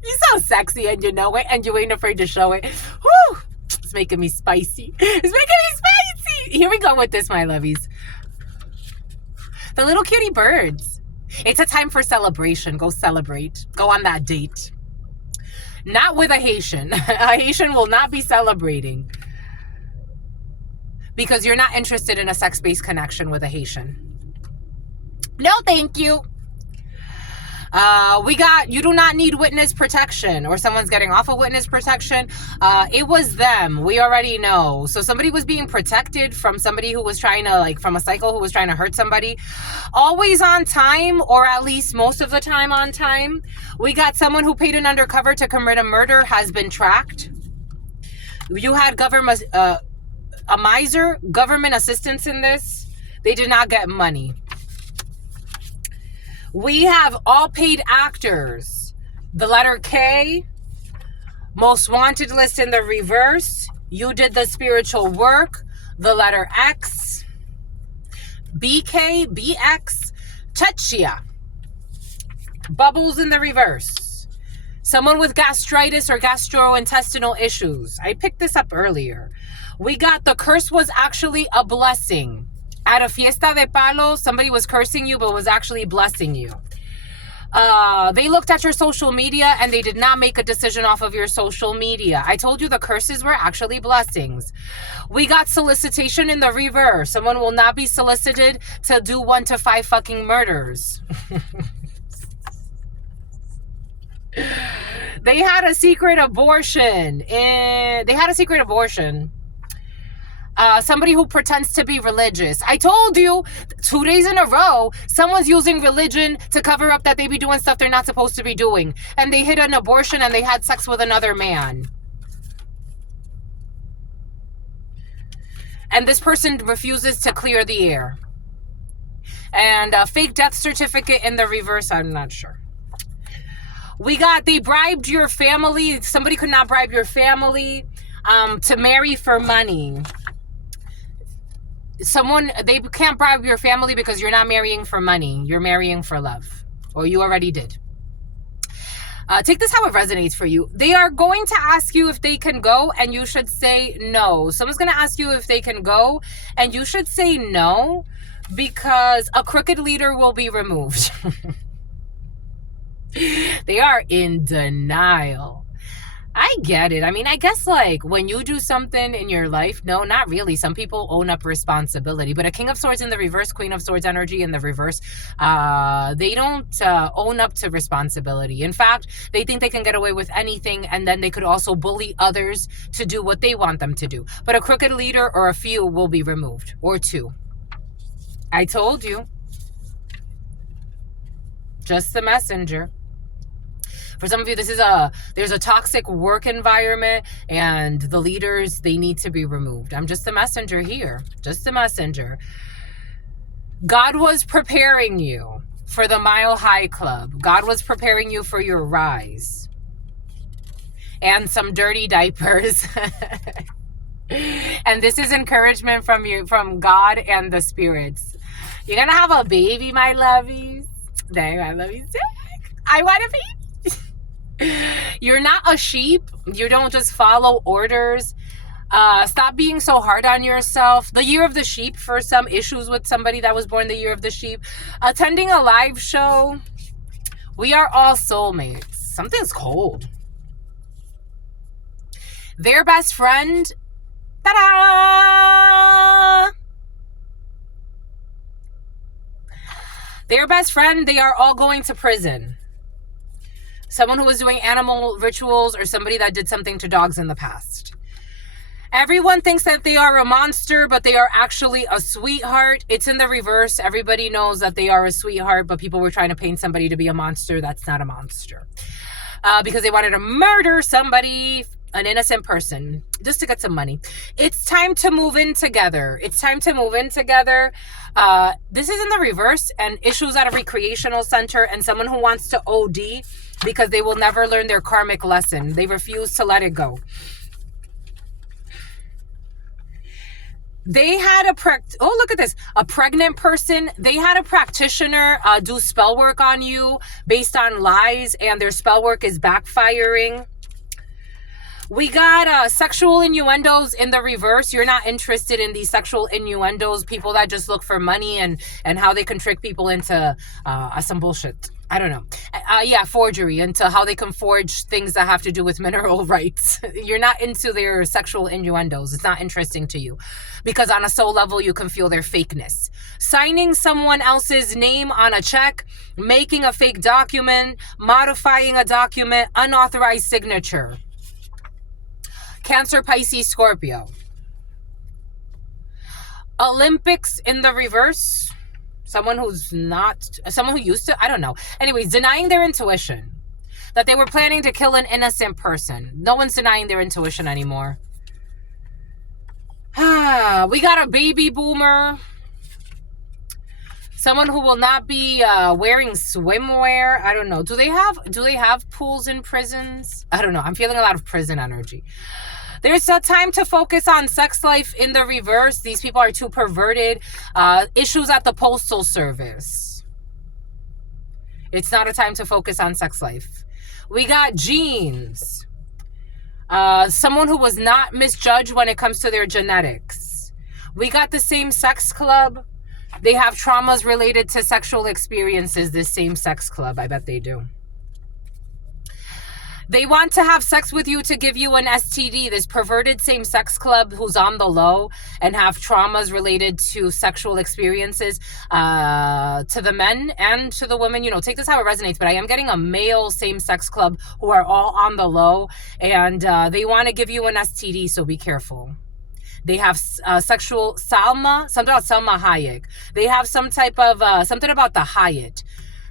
You're so sexy and you know it, and you ain't afraid to show it. Whew! It's making me spicy. Here we go with this, my lovies. The little kitty birds. It's a time for celebration. Go celebrate. Go on that date. Not with a Haitian. A Haitian will not be celebrating because you're not interested in a sex-based connection with a Haitian. No, thank you. We got, you do not need witness protection, or someone's getting off of witness protection. It was them. We already know. So somebody was being protected from somebody who was trying to, like, from a psycho who was trying to hurt somebody. Always on time, or at least most of the time on time. We got someone who paid an undercover to commit a murder has been tracked. You had government, a miser, government assistance in this. They did not get money. We have all paid actors. The letter K, most wanted list in the reverse. You did the spiritual work. The letter X, BK, BX, Chechia. Bubbles in the reverse. Someone with gastritis or gastrointestinal issues. I picked this up earlier. We got the curse was actually a blessing. At a fiesta de palo, somebody was cursing you, but was actually blessing you. They looked at your social media and they did not make a decision off of your social media. I told you the curses were actually blessings. We got solicitation in the reverse. Someone will not be solicited to do 1 to 5 fucking murders. They had a secret abortion. Somebody who pretends to be religious. I told you 2 days in a row, someone's using religion to cover up that they be doing stuff they're not supposed to be doing. And they hid an abortion and they had sex with another man. And this person refuses to clear the air. And a fake death certificate in the reverse, I'm not sure. We got, they bribed your family. Somebody could not bribe your family to marry for money. They can't bribe your family because you're not marrying for money. You're marrying for love. Or you already did. Take this how it resonates for you. They are going to ask you if they can go, and you should say no. Someone's going to ask you if they can go, and you should say no, because a crooked leader will be removed. They are in denial. I get it. I mean, I guess, like, when you do something in your life, no, not really. Some people own up responsibility. But a King of Swords in the reverse, Queen of Swords energy in the reverse, they don't own up to responsibility. In fact, they think they can get away with anything, and then they could also bully others to do what they want them to do. But a crooked leader or a few will be removed, or 2. I told you. Just the messenger. For some of you, there's a toxic work environment, and the leaders, they need to be removed. I'm just the messenger here. Just the messenger. God was preparing you for the Mile High Club. God was preparing you for your rise. And some dirty diapers. And this is encouragement from God and the spirits. You're going to have a baby, my lovies. Dang, my lovies. I want a baby. You're not a sheep. You don't just follow orders. Stop being so hard on yourself. The year of the sheep, for some issues with somebody that was born the year of the sheep. Attending a live show. We are all soulmates. Something's cold. Their best friend. Ta-da! Their best friend, they are all going to prison. Someone who was doing animal rituals, or somebody that did something to dogs in the past. Everyone thinks that they are a monster, but they are actually a sweetheart. It's in the reverse. Everybody knows that they are a sweetheart, but people were trying to paint somebody to be a monster. That's not a monster. Because they wanted to murder somebody, an innocent person, just to get some money. It's time to move in together. It's time to move in together. This is in the reverse, and issues at a recreational center, and someone who wants to OD because they will never learn their karmic lesson. They refuse to let it go. They had look at this. A pregnant person, they had a practitioner do spell work on you based on lies, and their spell work is backfiring. We got sexual innuendos in the reverse. You're not interested in these sexual innuendos, people that just look for money and how they can trick people into some bullshit. I don't know. Yeah, forgery, into how they can forge things that have to do with mineral rights. You're not into their sexual innuendos. It's not interesting to you because on a soul level, you can feel their fakeness. Signing someone else's name on a check, making a fake document, modifying a document, unauthorized signature. Cancer, Pisces, Scorpio. Olympics in the reverse. Someone who used to, I don't know. Anyways, denying their intuition. That they were planning to kill an innocent person. No one's denying their intuition anymore. We got a baby boomer. Someone who will not be wearing swimwear. I don't know. Do they have pools in prisons? I don't know. I'm feeling a lot of prison energy. There's a time to focus on sex life in the reverse. These people are too perverted. Issues at the postal service. It's not a time to focus on sex life. We got genes. Someone who was not misjudged when it comes to their genetics. We got the same sex club. They have traumas related to sexual experiences, this same sex club. I bet they do. They want to have sex with you to give you an STD, this perverted same-sex club who's on the low and have traumas related to sexual experiences to the men and to the women. You know, take this how it resonates, but I am getting a male same-sex club who are all on the low, and they want to give you an STD, so be careful. They have sexual something about Salma Hayek. They have some type of, something about the Hyatt.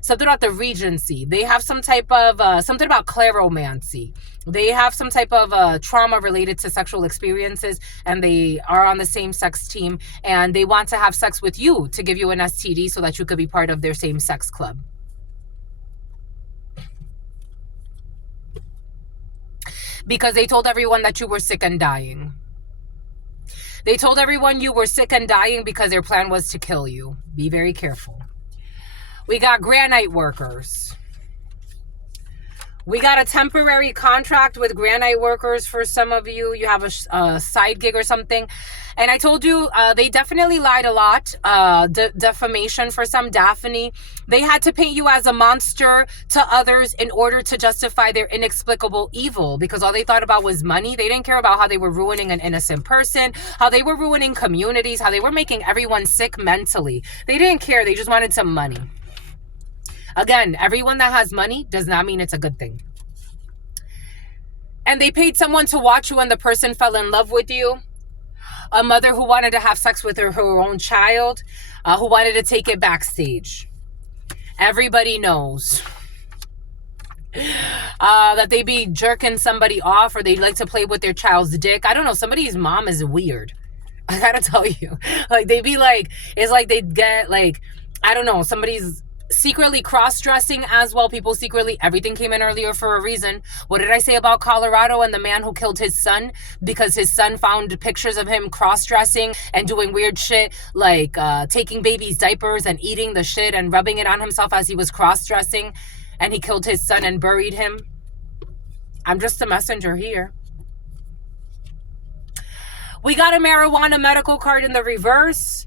Something about the Regency. They have some type of, something about clairomancy. They have some type of trauma related to sexual experiences, and they are on the same sex team, and they want to have sex with you to give you an STD so that you could be part of their same sex club. Because they told everyone that you were sick and dying. They told everyone you were sick and dying because their plan was to kill you. Be very careful. We got granite workers. We got a temporary contract with granite workers for some of you. You have a side gig or something. And I told you, they definitely lied a lot. Defamation for some, Daphne. They had to paint you as a monster to others in order to justify their inexplicable evil, because all they thought about was money. They didn't care about how they were ruining an innocent person, how they were ruining communities, how they were making everyone sick mentally. They didn't care. They just wanted some money. Again, everyone that has money does not mean it's a good thing. And they paid someone to watch you when the person fell in love with you. A mother who wanted to have sex with her own child, who wanted to take it backstage. Everybody knows that they be jerking somebody off, or they like to play with their child's dick. I don't know. Somebody's mom is weird. I gotta tell you. Like, they be like, it's like they get like, I don't know, somebody's secretly cross-dressing as well. People secretly, everything came in earlier for a reason. What did I say about Colorado and the man who killed his son because his son found pictures of him cross-dressing and doing weird shit, like taking babies' diapers and eating the shit and rubbing it on himself as he was cross-dressing, and he killed his son and buried him? I'm just a messenger here. We got a marijuana medical card in the reverse.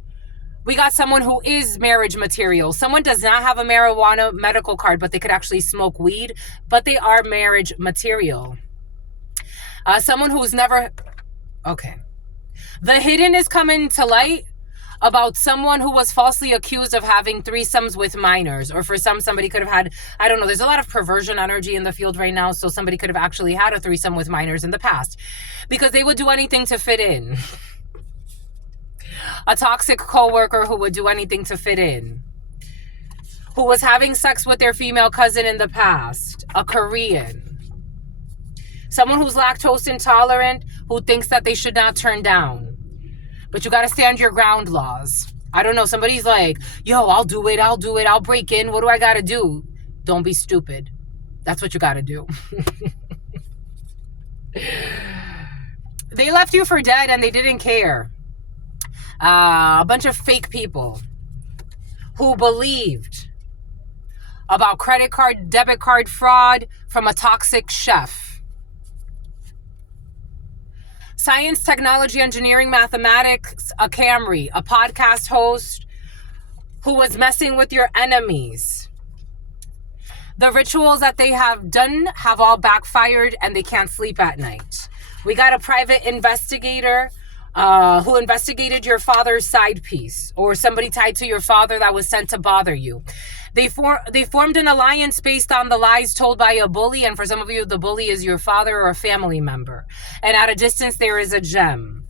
We got someone who is marriage material. Someone does not have a marijuana medical card, but they could actually smoke weed, but they are marriage material. Someone who's never... Okay. The hidden is coming to light about someone who was falsely accused of having threesomes with minors. Or for somebody could have had... I don't know. There's a lot of perversion energy in the field right now, so somebody could have actually had a threesome with minors in the past. Because they would do anything to fit in. A toxic coworker who would do anything to fit in. Who was having sex with their female cousin in the past. A Korean. Someone who's lactose intolerant, who thinks that they should not turn down. But you got to stand your ground laws. I don't know. Somebody's like, yo, I'll do it. I'll break in. What do I got to do? Don't be stupid. That's what you got to do. They left you for dead and they didn't care. A bunch of fake people who believed about credit card, debit card fraud from a toxic chef. Science, technology, engineering, mathematics, a Camry, a podcast host who was messing with your enemies. The rituals that they have done have all backfired and they can't sleep at night. We got a private investigator who investigated your father's side piece or somebody tied to your father that was sent to bother you. They formed an alliance based on the lies told by a bully, and for some of you, the bully is your father or a family member. And at a distance, there is a gem.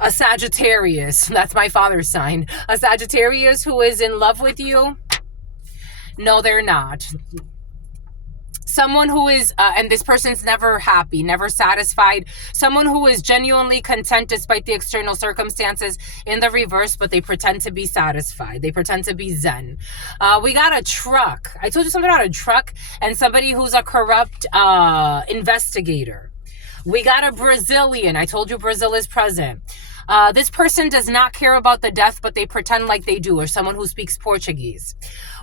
A Sagittarius, that's my father's sign. A Sagittarius who is in love with you. No, they're not. Someone who is, and this person's never happy, never satisfied. Someone who is genuinely content despite the external circumstances in the reverse, but they pretend to be satisfied. They pretend to be zen. We got a truck. I told you something about a truck and somebody who's a corrupt investigator. We got a Brazilian. I told you Brazil is present. This person does not care about the death, but they pretend like they do, or someone who speaks Portuguese.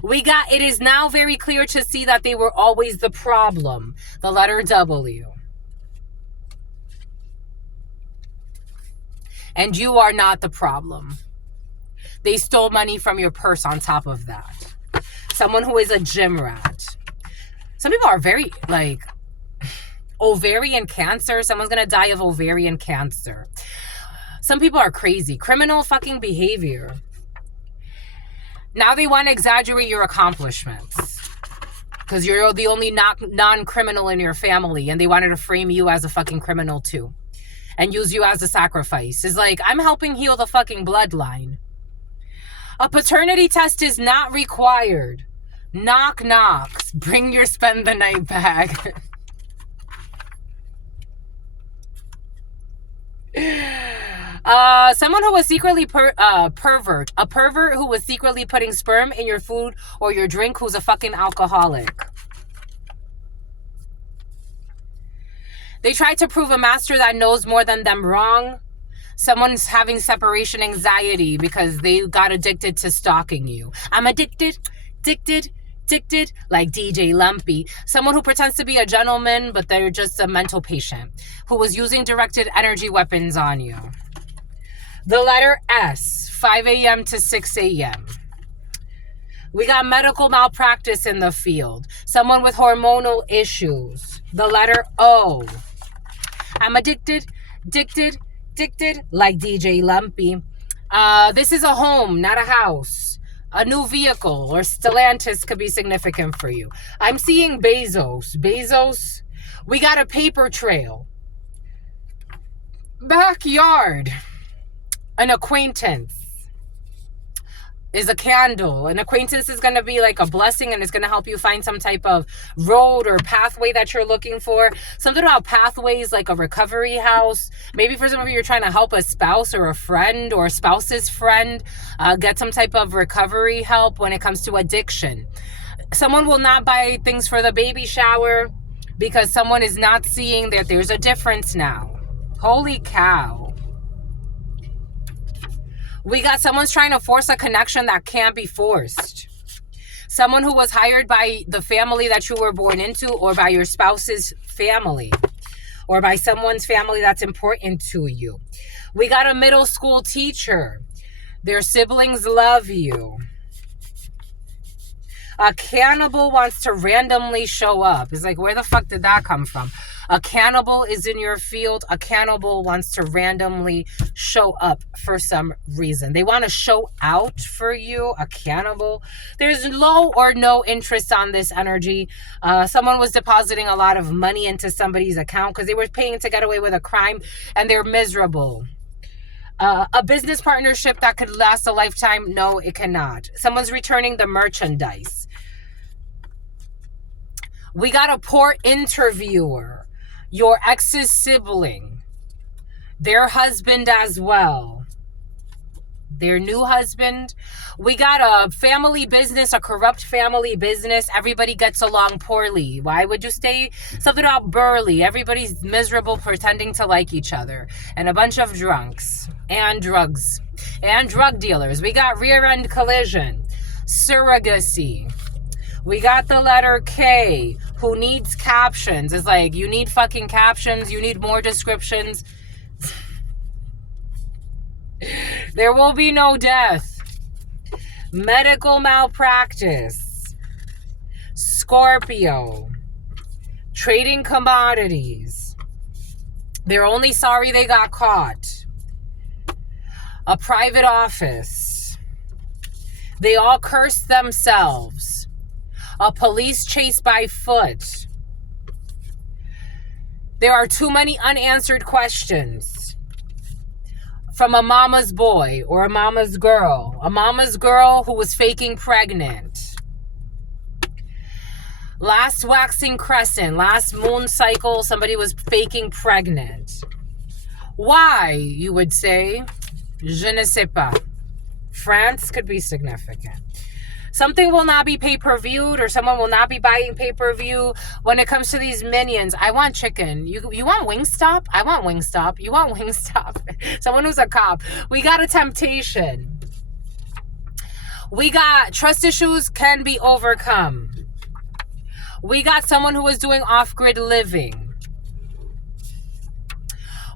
We got, it is now very clear to see that they were always the problem. The letter W. And you are not the problem. They stole money from your purse on top of that. Someone who is a gym rat. Some people are very, like, ovarian cancer. Someone's going to die of ovarian cancer. Some people are crazy. Criminal fucking behavior. Now they want to exaggerate your accomplishments. Because you're the only non-criminal in your family. And they wanted to frame you as a fucking criminal too. And use you as a sacrifice. It's like, I'm helping heal the fucking bloodline. A paternity test is not required. Knock knocks. Bring your spend the night bag. Someone who was secretly pervert. A pervert who was secretly putting sperm in your food or your drink, who's a fucking alcoholic. They tried to prove a master that knows more than them wrong. Someone's having separation anxiety because they got addicted to stalking you. I'm addicted, like DJ Lumpy. Someone who pretends to be a gentleman, but they're just a mental patient who was using directed energy weapons on you. The letter S, 5 a.m. to 6 a.m. We got medical malpractice in the field. Someone with hormonal issues. The letter O. I'm addicted, like DJ Lumpy. This is a home, not a house. A new vehicle or Stellantis could be significant for you. I'm seeing Bezos. We got a paper trail. Backyard. An acquaintance is a candle. An acquaintance is going to be like a blessing, and it's going to help you find some type of road or pathway that you're looking for. Something about pathways, like a recovery house. Maybe for some of you, you're trying to help a spouse or a friend or a spouse's friend get some type of recovery help when it comes to addiction. Someone will not buy things for the baby shower because someone is not seeing that there's a difference now. Holy cow. We got someone's trying to force a connection that can't be forced. Someone who was hired by the family that you were born into, or by your spouse's family, or by someone's family that's important to you. We got a middle school teacher. Their siblings love you. A cannibal wants to randomly show up. It's like, where the fuck did that come from? A cannibal is in your field. A cannibal wants to randomly show up for some reason. They want to show out for you. A cannibal. There's low or no interest on this energy. Someone was depositing a lot of money into somebody's account because they were paying to get away with a crime, and they're miserable. A business partnership that could last a lifetime. No, it cannot. Someone's returning the merchandise. We got a poor interviewer. Your ex's sibling. Their husband as well. Their new husband. We got a family business, a corrupt family business. Everybody gets along poorly. Why would you say something about burly? Everybody's miserable, pretending to like each other. And a bunch of drunks. And drugs. And drug dealers. We got rear-end collision. Surrogacy. We got the letter K, who needs captions. It's like, you need fucking captions. You need more descriptions. There will be no death. Medical malpractice. Scorpio. Trading commodities. They're only sorry they got caught. A private office. They all cursed themselves. A police chase by foot. There are too many unanswered questions. From a mama's boy or a mama's girl. A mama's girl who was faking pregnant. Last waxing crescent, last moon cycle, somebody was faking pregnant. Why, you would say? Je ne sais pas. France could be significant. Something will not be pay-per-viewed, or someone will not be buying pay-per-view. When it comes to these minions, I want chicken. You want Wingstop? I want Wingstop. You want Wingstop? Someone who's a cop. We got a temptation. We got trust issues can be overcome. We got someone who is doing off-grid living.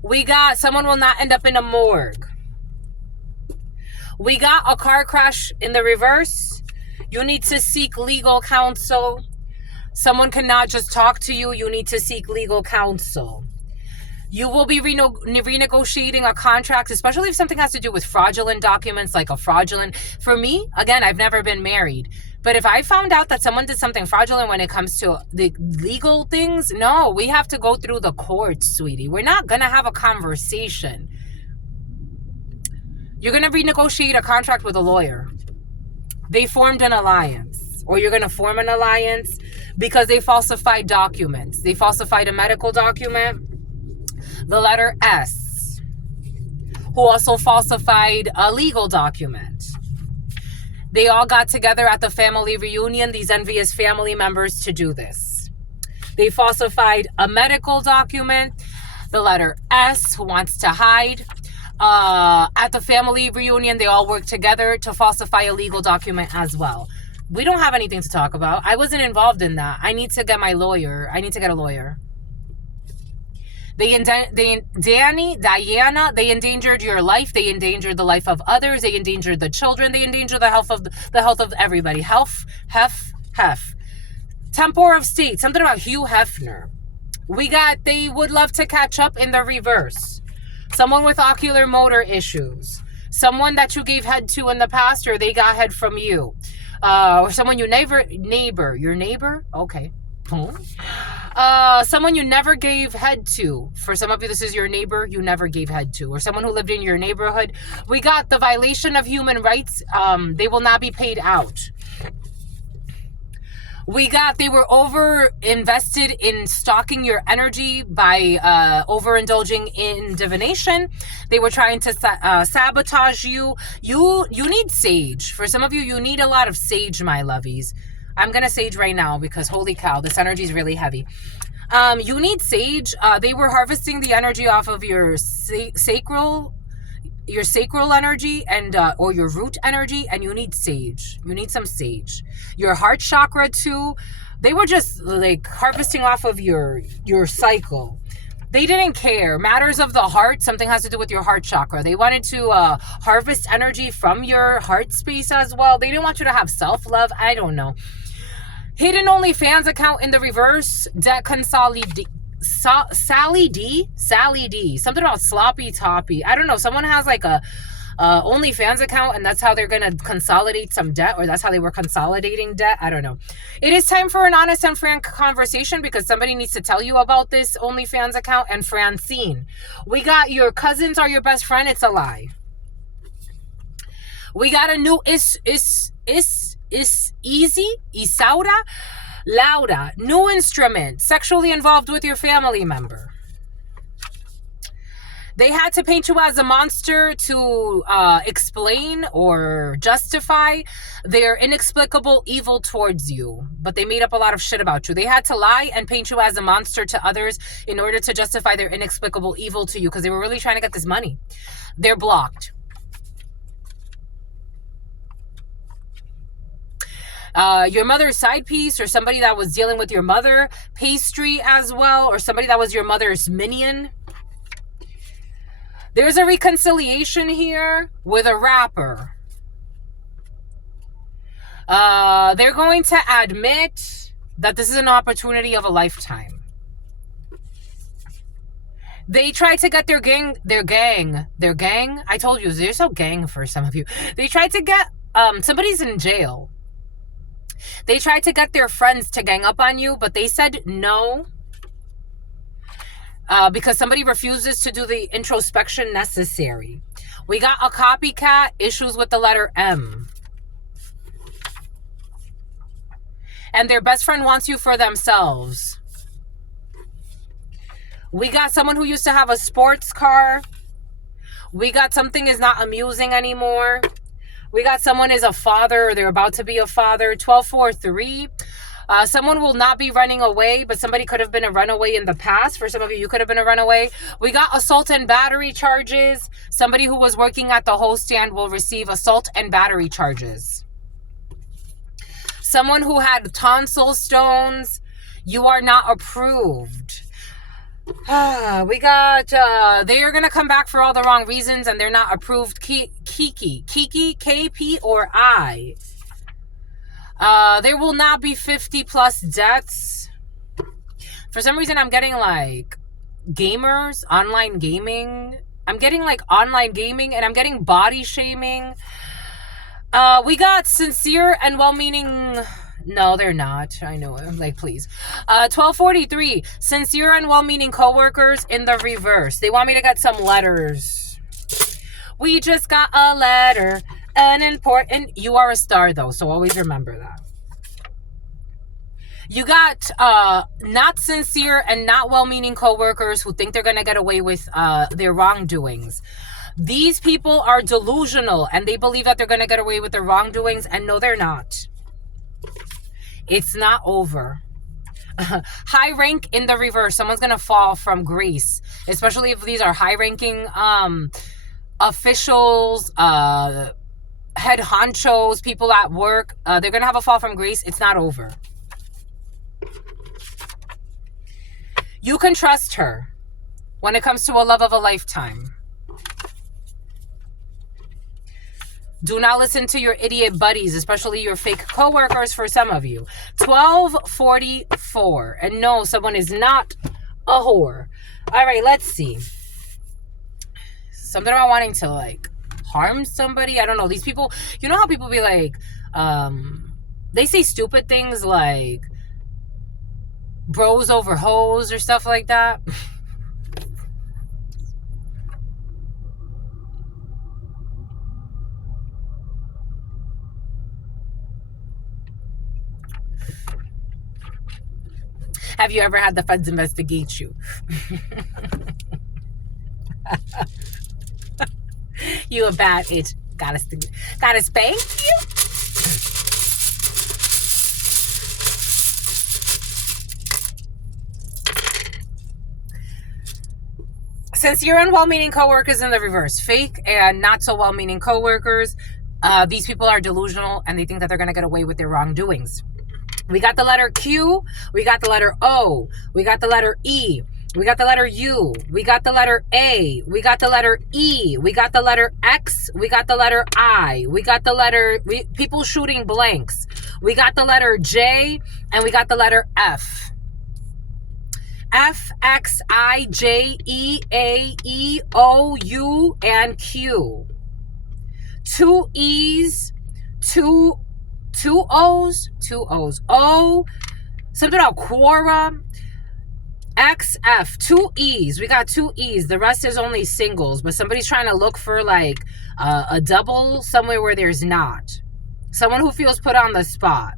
We got someone will not end up in a morgue. We got a car crash in the reverse. You need to seek legal counsel. Someone cannot just talk to you. You need to seek legal counsel. You will be renegotiating a contract, especially if something has to do with fraudulent documents, like a fraudulent. For me, again, I've never been married. But if I found out that someone did something fraudulent when it comes to the legal things, no, we have to go through the courts, sweetie. We're not going to have a conversation. You're going to renegotiate a contract with a lawyer. They formed an alliance, or you're going to form an alliance because they falsified documents. They falsified a medical document, the letter S, who also falsified a legal document. They all got together at the family reunion, these envious family members, to do this. They falsified a medical document, the letter S, who wants to hide. At the family reunion, they all worked together to falsify a legal document as well. We don't have anything to talk about. I wasn't involved in that. I need to get my lawyer. I need to get a lawyer. Diana, they endangered your life. They endangered the life of others. They endangered the children. They endangered the health of everybody. Hef. Tempor of state, something about Hugh Hefner. We got, they would love to catch up in the reverse. Someone with ocular motor issues. Someone that you gave head to in the past, or they got head from you. Or someone you neighbor. Your neighbor? Okay. Someone you never gave head to. For some of you, this is your neighbor you never gave head to, or someone who lived in your neighborhood. We got the violation of human rights. They will not be paid out. We got they were over invested in stalking your energy by overindulging in divination. They were trying to sabotage you. You need sage. For some of you, you need a lot of sage, my lovies. I'm going to sage right now because holy cow, this energy is really heavy. You need sage. They were harvesting the energy off of your sacral energy and or your root energy, and you need sage. You need some sage. Your heart chakra too. They were just like harvesting off of your cycle. They didn't care. Matters of the heart, something has to do with your heart chakra. They wanted to harvest energy from your heart space as well. They didn't want you to have self-love. I don't know. Hidden OnlyFans account in the reverse. Debt consolidation. Sally D. Something about sloppy toppy. I don't know. Someone has like a OnlyFans account, and that's how they're going to consolidate some debt, or that's how they were consolidating debt. I don't know. It is time for an honest and frank conversation because somebody needs to tell you about this OnlyFans account. And Francine, we got your cousins are your best friend. It's a lie. We got a new Isaura, Laura, new instrument, sexually involved with your family member. They had to paint you as a monster to explain or justify their inexplicable evil towards you. But they made up a lot of shit about you. They had to lie and paint you as a monster to others in order to justify their inexplicable evil to you because they were really trying to get this money. They're blocked. Your mother's side piece, or somebody that was dealing with your mother, pastry as well, or somebody that was your mother's minion. There's a reconciliation here with a rapper. They're going to admit that this is an opportunity of a lifetime. They tried to get their gang. I told you, they're so gang for some of you. They tried to get, somebody's in jail. They tried to get their friends to gang up on you, but they said no. Because somebody refuses to do the introspection necessary. We got a copycat, issues with the letter M. And their best friend wants you for themselves. We got someone who used to have a sports car. We got something is not amusing anymore. We got someone is a father, or they're about to be a father. 1243. Someone will not be running away, but somebody could have been a runaway in the past. For some of you, you could have been a runaway. We got assault and battery charges. Somebody who was working at the host stand will receive assault and battery charges. Someone who had tonsil stones, you are not approved. We got, they are going to come back for all the wrong reasons, and they're not approved. Kiki, KP or I. There will not be 50 plus deaths. For some reason, I'm getting like gamers, online gaming. I'm getting like online gaming, and I'm getting body shaming. We got sincere and well-meaning. No, they're not. I know it. Like, please. 1243. Sincere and well-meaning coworkers in the reverse. They want me to get some letters. We just got a letter. An important. You are a star, though, so always remember that. You got not sincere and not well-meaning coworkers who think they're going to get away with their wrongdoings. These people are delusional, and they believe that they're going to get away with their wrongdoings, and no, they're not. It's not over. High rank in the reverse. Someone's going to fall from grace, especially if these are high-ranking officials, head honchos, people at work. They're going to have a fall from grace. It's not over. You can trust her when it comes to a love of a lifetime. Do not listen to your idiot buddies, especially your fake coworkers for some of you. 1244. And no, someone is not a whore. All right, let's see. Something about wanting to, like, harm somebody. I don't know. These people, you know how people be like, they say stupid things like bros over hoes or stuff like that. Have you ever had the feds investigate you? You a bad itch. Gotta spank you? Sincere and well-meaning coworkers in the reverse. Fake and not so well-meaning coworkers. These people are delusional, and they think that they're going to get away with their wrongdoings. We got the letter Q. We got the letter O. We got the letter E. We got the letter U. We got the letter A. We got the letter E. We got the letter X. We got the letter I. We got the letter... people shooting blanks. We got the letter J. And we got the letter F. F, X, I, J, E, A, E, O, U, and Q. 2 E's, two O's, O, something about quorum, X, F, 2 E's. We got 2 E's. The rest is only singles, but somebody's trying to look for like a double somewhere where there's not. Someone who feels put on the spot.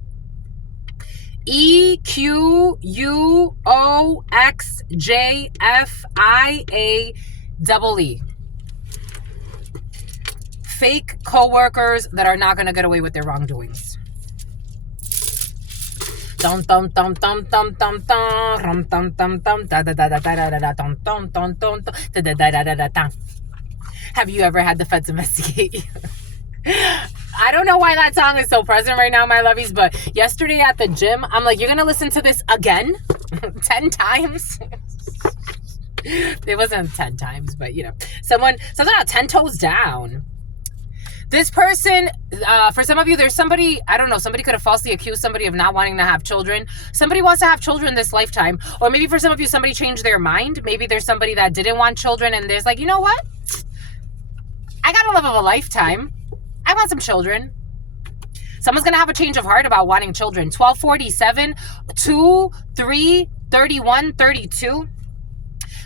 E, Q, U, O, X, J, F, I, A, double E. Fake co-workers that are not going to get away with their wrongdoings. Dum dum dum dum dum dum dum dum dum dum da da da da da da da dum dum dum dum da da da da da da. Have you ever had the feds investigate you? I don't know why that song is so present right now, my lovies, but yesterday at the gym, I'm like, you're going to listen to this again? 10 times? It wasn't 10 times, but, you know. Something about 10 toes down. This person, for some of you, there's somebody, I don't know, somebody could have falsely accused somebody of not wanting to have children. Somebody wants to have children this lifetime. Or maybe for some of you, somebody changed their mind. Maybe there's somebody that didn't want children and there's like, you know what? I got a love of a lifetime. I want some children. Someone's going to have a change of heart about wanting children. 1247, 2, 3, 31, 32.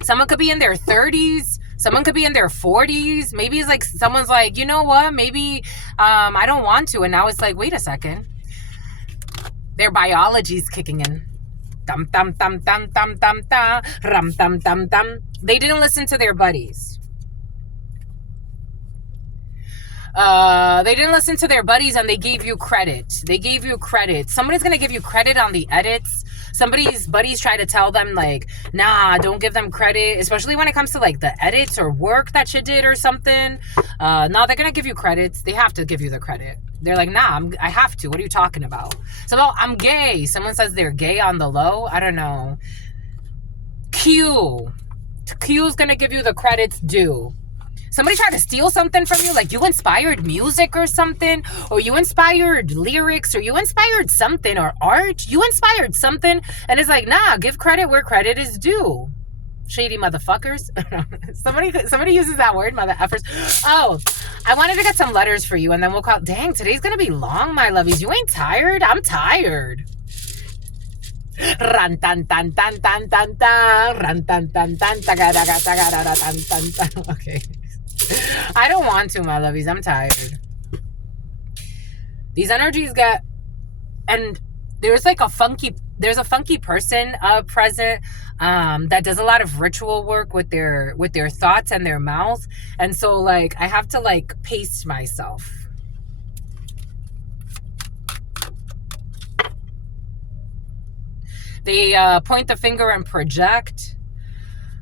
Someone could be in their 30s. Someone could be in their 40s. Maybe it's like someone's like, you know what? Maybe I don't want to. And now it's like, wait a second. Their biology's kicking in. Dum, dum, dum, dum, dum, dum, dum, rum, dum, dum, dum. They didn't listen to their buddies. They didn't listen to their buddies and they gave you credit. They gave you credit. Somebody's going to give you credit on the edits. Somebody's buddies try to tell them like, nah, don't give them credit, especially when it comes to like the edits or work that you did or something. No, they're going to give you credits. They have to give you the credit. They're like, nah, I have to. What are you talking about? So, I'm gay. Someone says they're gay on the low. I don't know. Q's going to give you the credits due. Somebody tried to steal something from you, like you inspired music or something, or you inspired lyrics, or you inspired something, or art. You inspired something, and it's like, nah, give credit where credit is due. Shady motherfuckers. Somebody uses that word, mother effers. Oh, I wanted to get some letters for you, and then we'll call. Dang, today's gonna be long, my lovies. You ain't tired? I'm tired. Ran tan tan tan tan tan tan ran tan tan tan taga taga taga tan tan tan. Okay. I don't want to, my lovies. I'm tired. These energies get, and there's a funky person present that does a lot of ritual work with their thoughts and their mouth, and so like I have to like pace myself. They point the finger and project.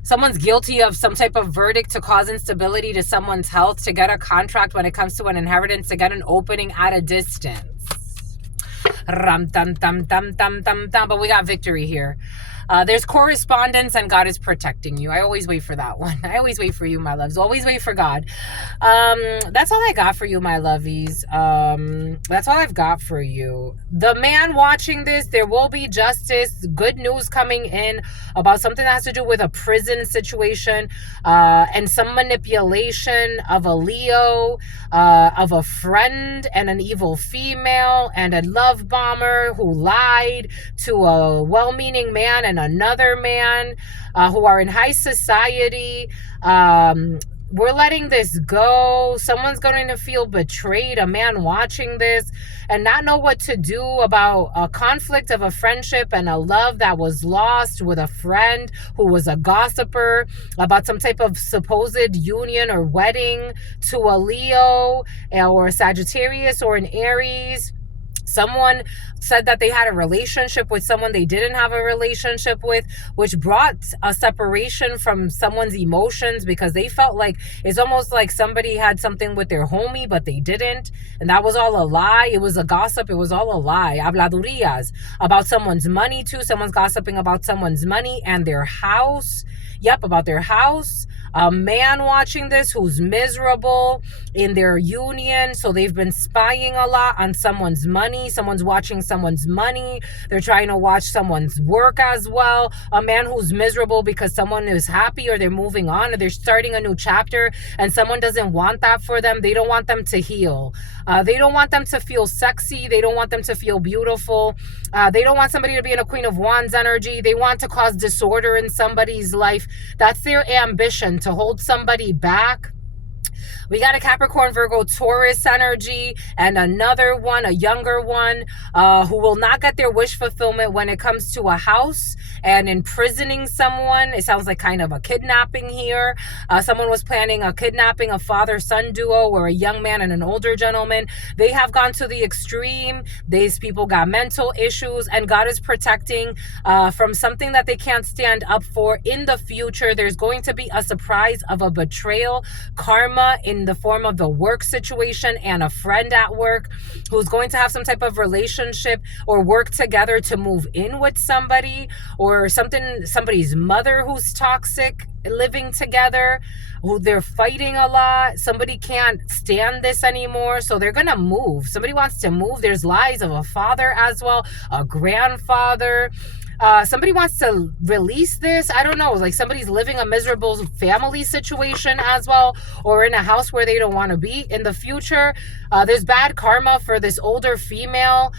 Someone's guilty of some type of verdict to cause instability to someone's health, to get a contract when it comes to an inheritance, to get an opening at a distance. Rum, dum, dum, dum, dum, dum, dum. But we got victory here. There's correspondence and God is protecting you. I always wait for that one. I always wait for you, my loves. Always wait for God. That's all I got for you, my lovies. That's all I've got for you. The man watching this, there will be justice. Good news coming in about something that has to do with a prison situation and some manipulation of a Leo, of a friend and an evil female and a love bomber who lied to a well-meaning man and another man who are in high society. We're letting this go. Someone's going to feel betrayed, a man watching this, and not know what to do about a conflict of a friendship and a love that was lost with a friend who was a gossiper about some type of supposed union or wedding to a Leo or a Sagittarius or an Aries. Someone said that they had a relationship with someone they didn't have a relationship with, which brought a separation from someone's emotions because they felt like it's almost like somebody had something with their homie, but they didn't. And that was all a lie. It was a gossip. It was all a lie. Habladurías about someone's money too. Someone's gossiping about someone's money and their house. Yep, about their house. A man watching this who's miserable in their union. So they've been spying a lot on someone's money. Someone's watching someone's money. They're trying to watch someone's work as well. A man who's miserable because someone is happy or they're moving on or they're starting a new chapter and someone doesn't want that for them. They don't want them to heal. They don't want them to feel sexy. They don't want them to feel beautiful. They don't want somebody to be in a Queen of Wands energy. They want to cause disorder in somebody's life. That's their ambition, to hold somebody back. We got a Capricorn, Virgo, Taurus energy and another one, a younger one, who will not get their wish fulfillment when it comes to a house and imprisoning someone. It sounds like kind of a kidnapping here. Someone was planning a kidnapping, a father-son duo or a young man and an older gentleman. They have gone to the extreme. These people got mental issues and God is protecting from something that they can't stand up for in the future. There's going to be a surprise of a betrayal, karma, in the form of the work situation and a friend at work who's going to have some type of relationship or work together to move in with somebody, or somebody's mother who's toxic, living together, who they're fighting a lot. Somebody can't stand this anymore, so they're gonna move. Somebody wants to move. There's lies of a father as well, a grandfather. Somebody wants to release this. I don't know, like somebody's living a miserable family situation as well, or in a house where they don't want to be in the future. There's bad karma for this older female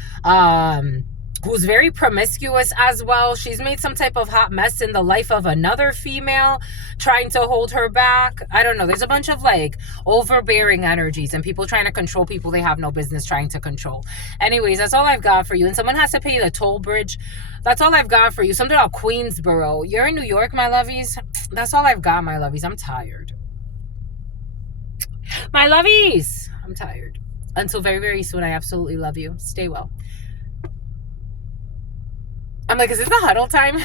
who's very promiscuous as well. She's made some type of hot mess in the life of another female, trying to hold her back. I don't know. There's a bunch of like overbearing energies and people trying to control people they have no business trying to control. Anyways, that's all I've got for you. And someone has to pay the toll bridge. That's all I've got for you. Something about Queensboro. You're in New York, my lovies. That's all I've got, my lovies. I'm tired. My lovies, I'm tired. Until very, very soon, I absolutely love you. Stay well. I'm like, is this the huddle time?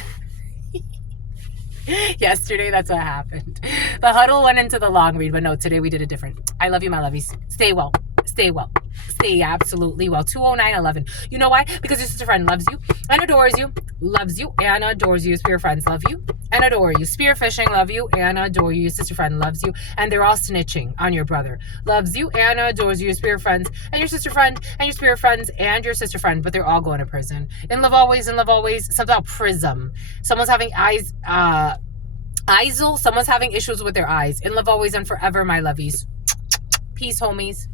Yesterday, that's what happened. The huddle went into the long read, but no, today we did it different. I love you, my lovies. Stay well. Stay well. Stay absolutely well. 20911. You know why? Because your sister friend loves you and adores you. Loves you and adores you. Your spear friends love you and adore you. Spear fishing, love you and adore you. Your sister friend loves you, and they're all snitching on your brother. Loves you and adores you. Your spear friends and your sister friend and your spear friends and your sister friend, but they're all going to prison. In love always, in love always. Something about prism. Someone's having someone's having issues with their eyes. In love always and forever, my lovies. Peace, homies.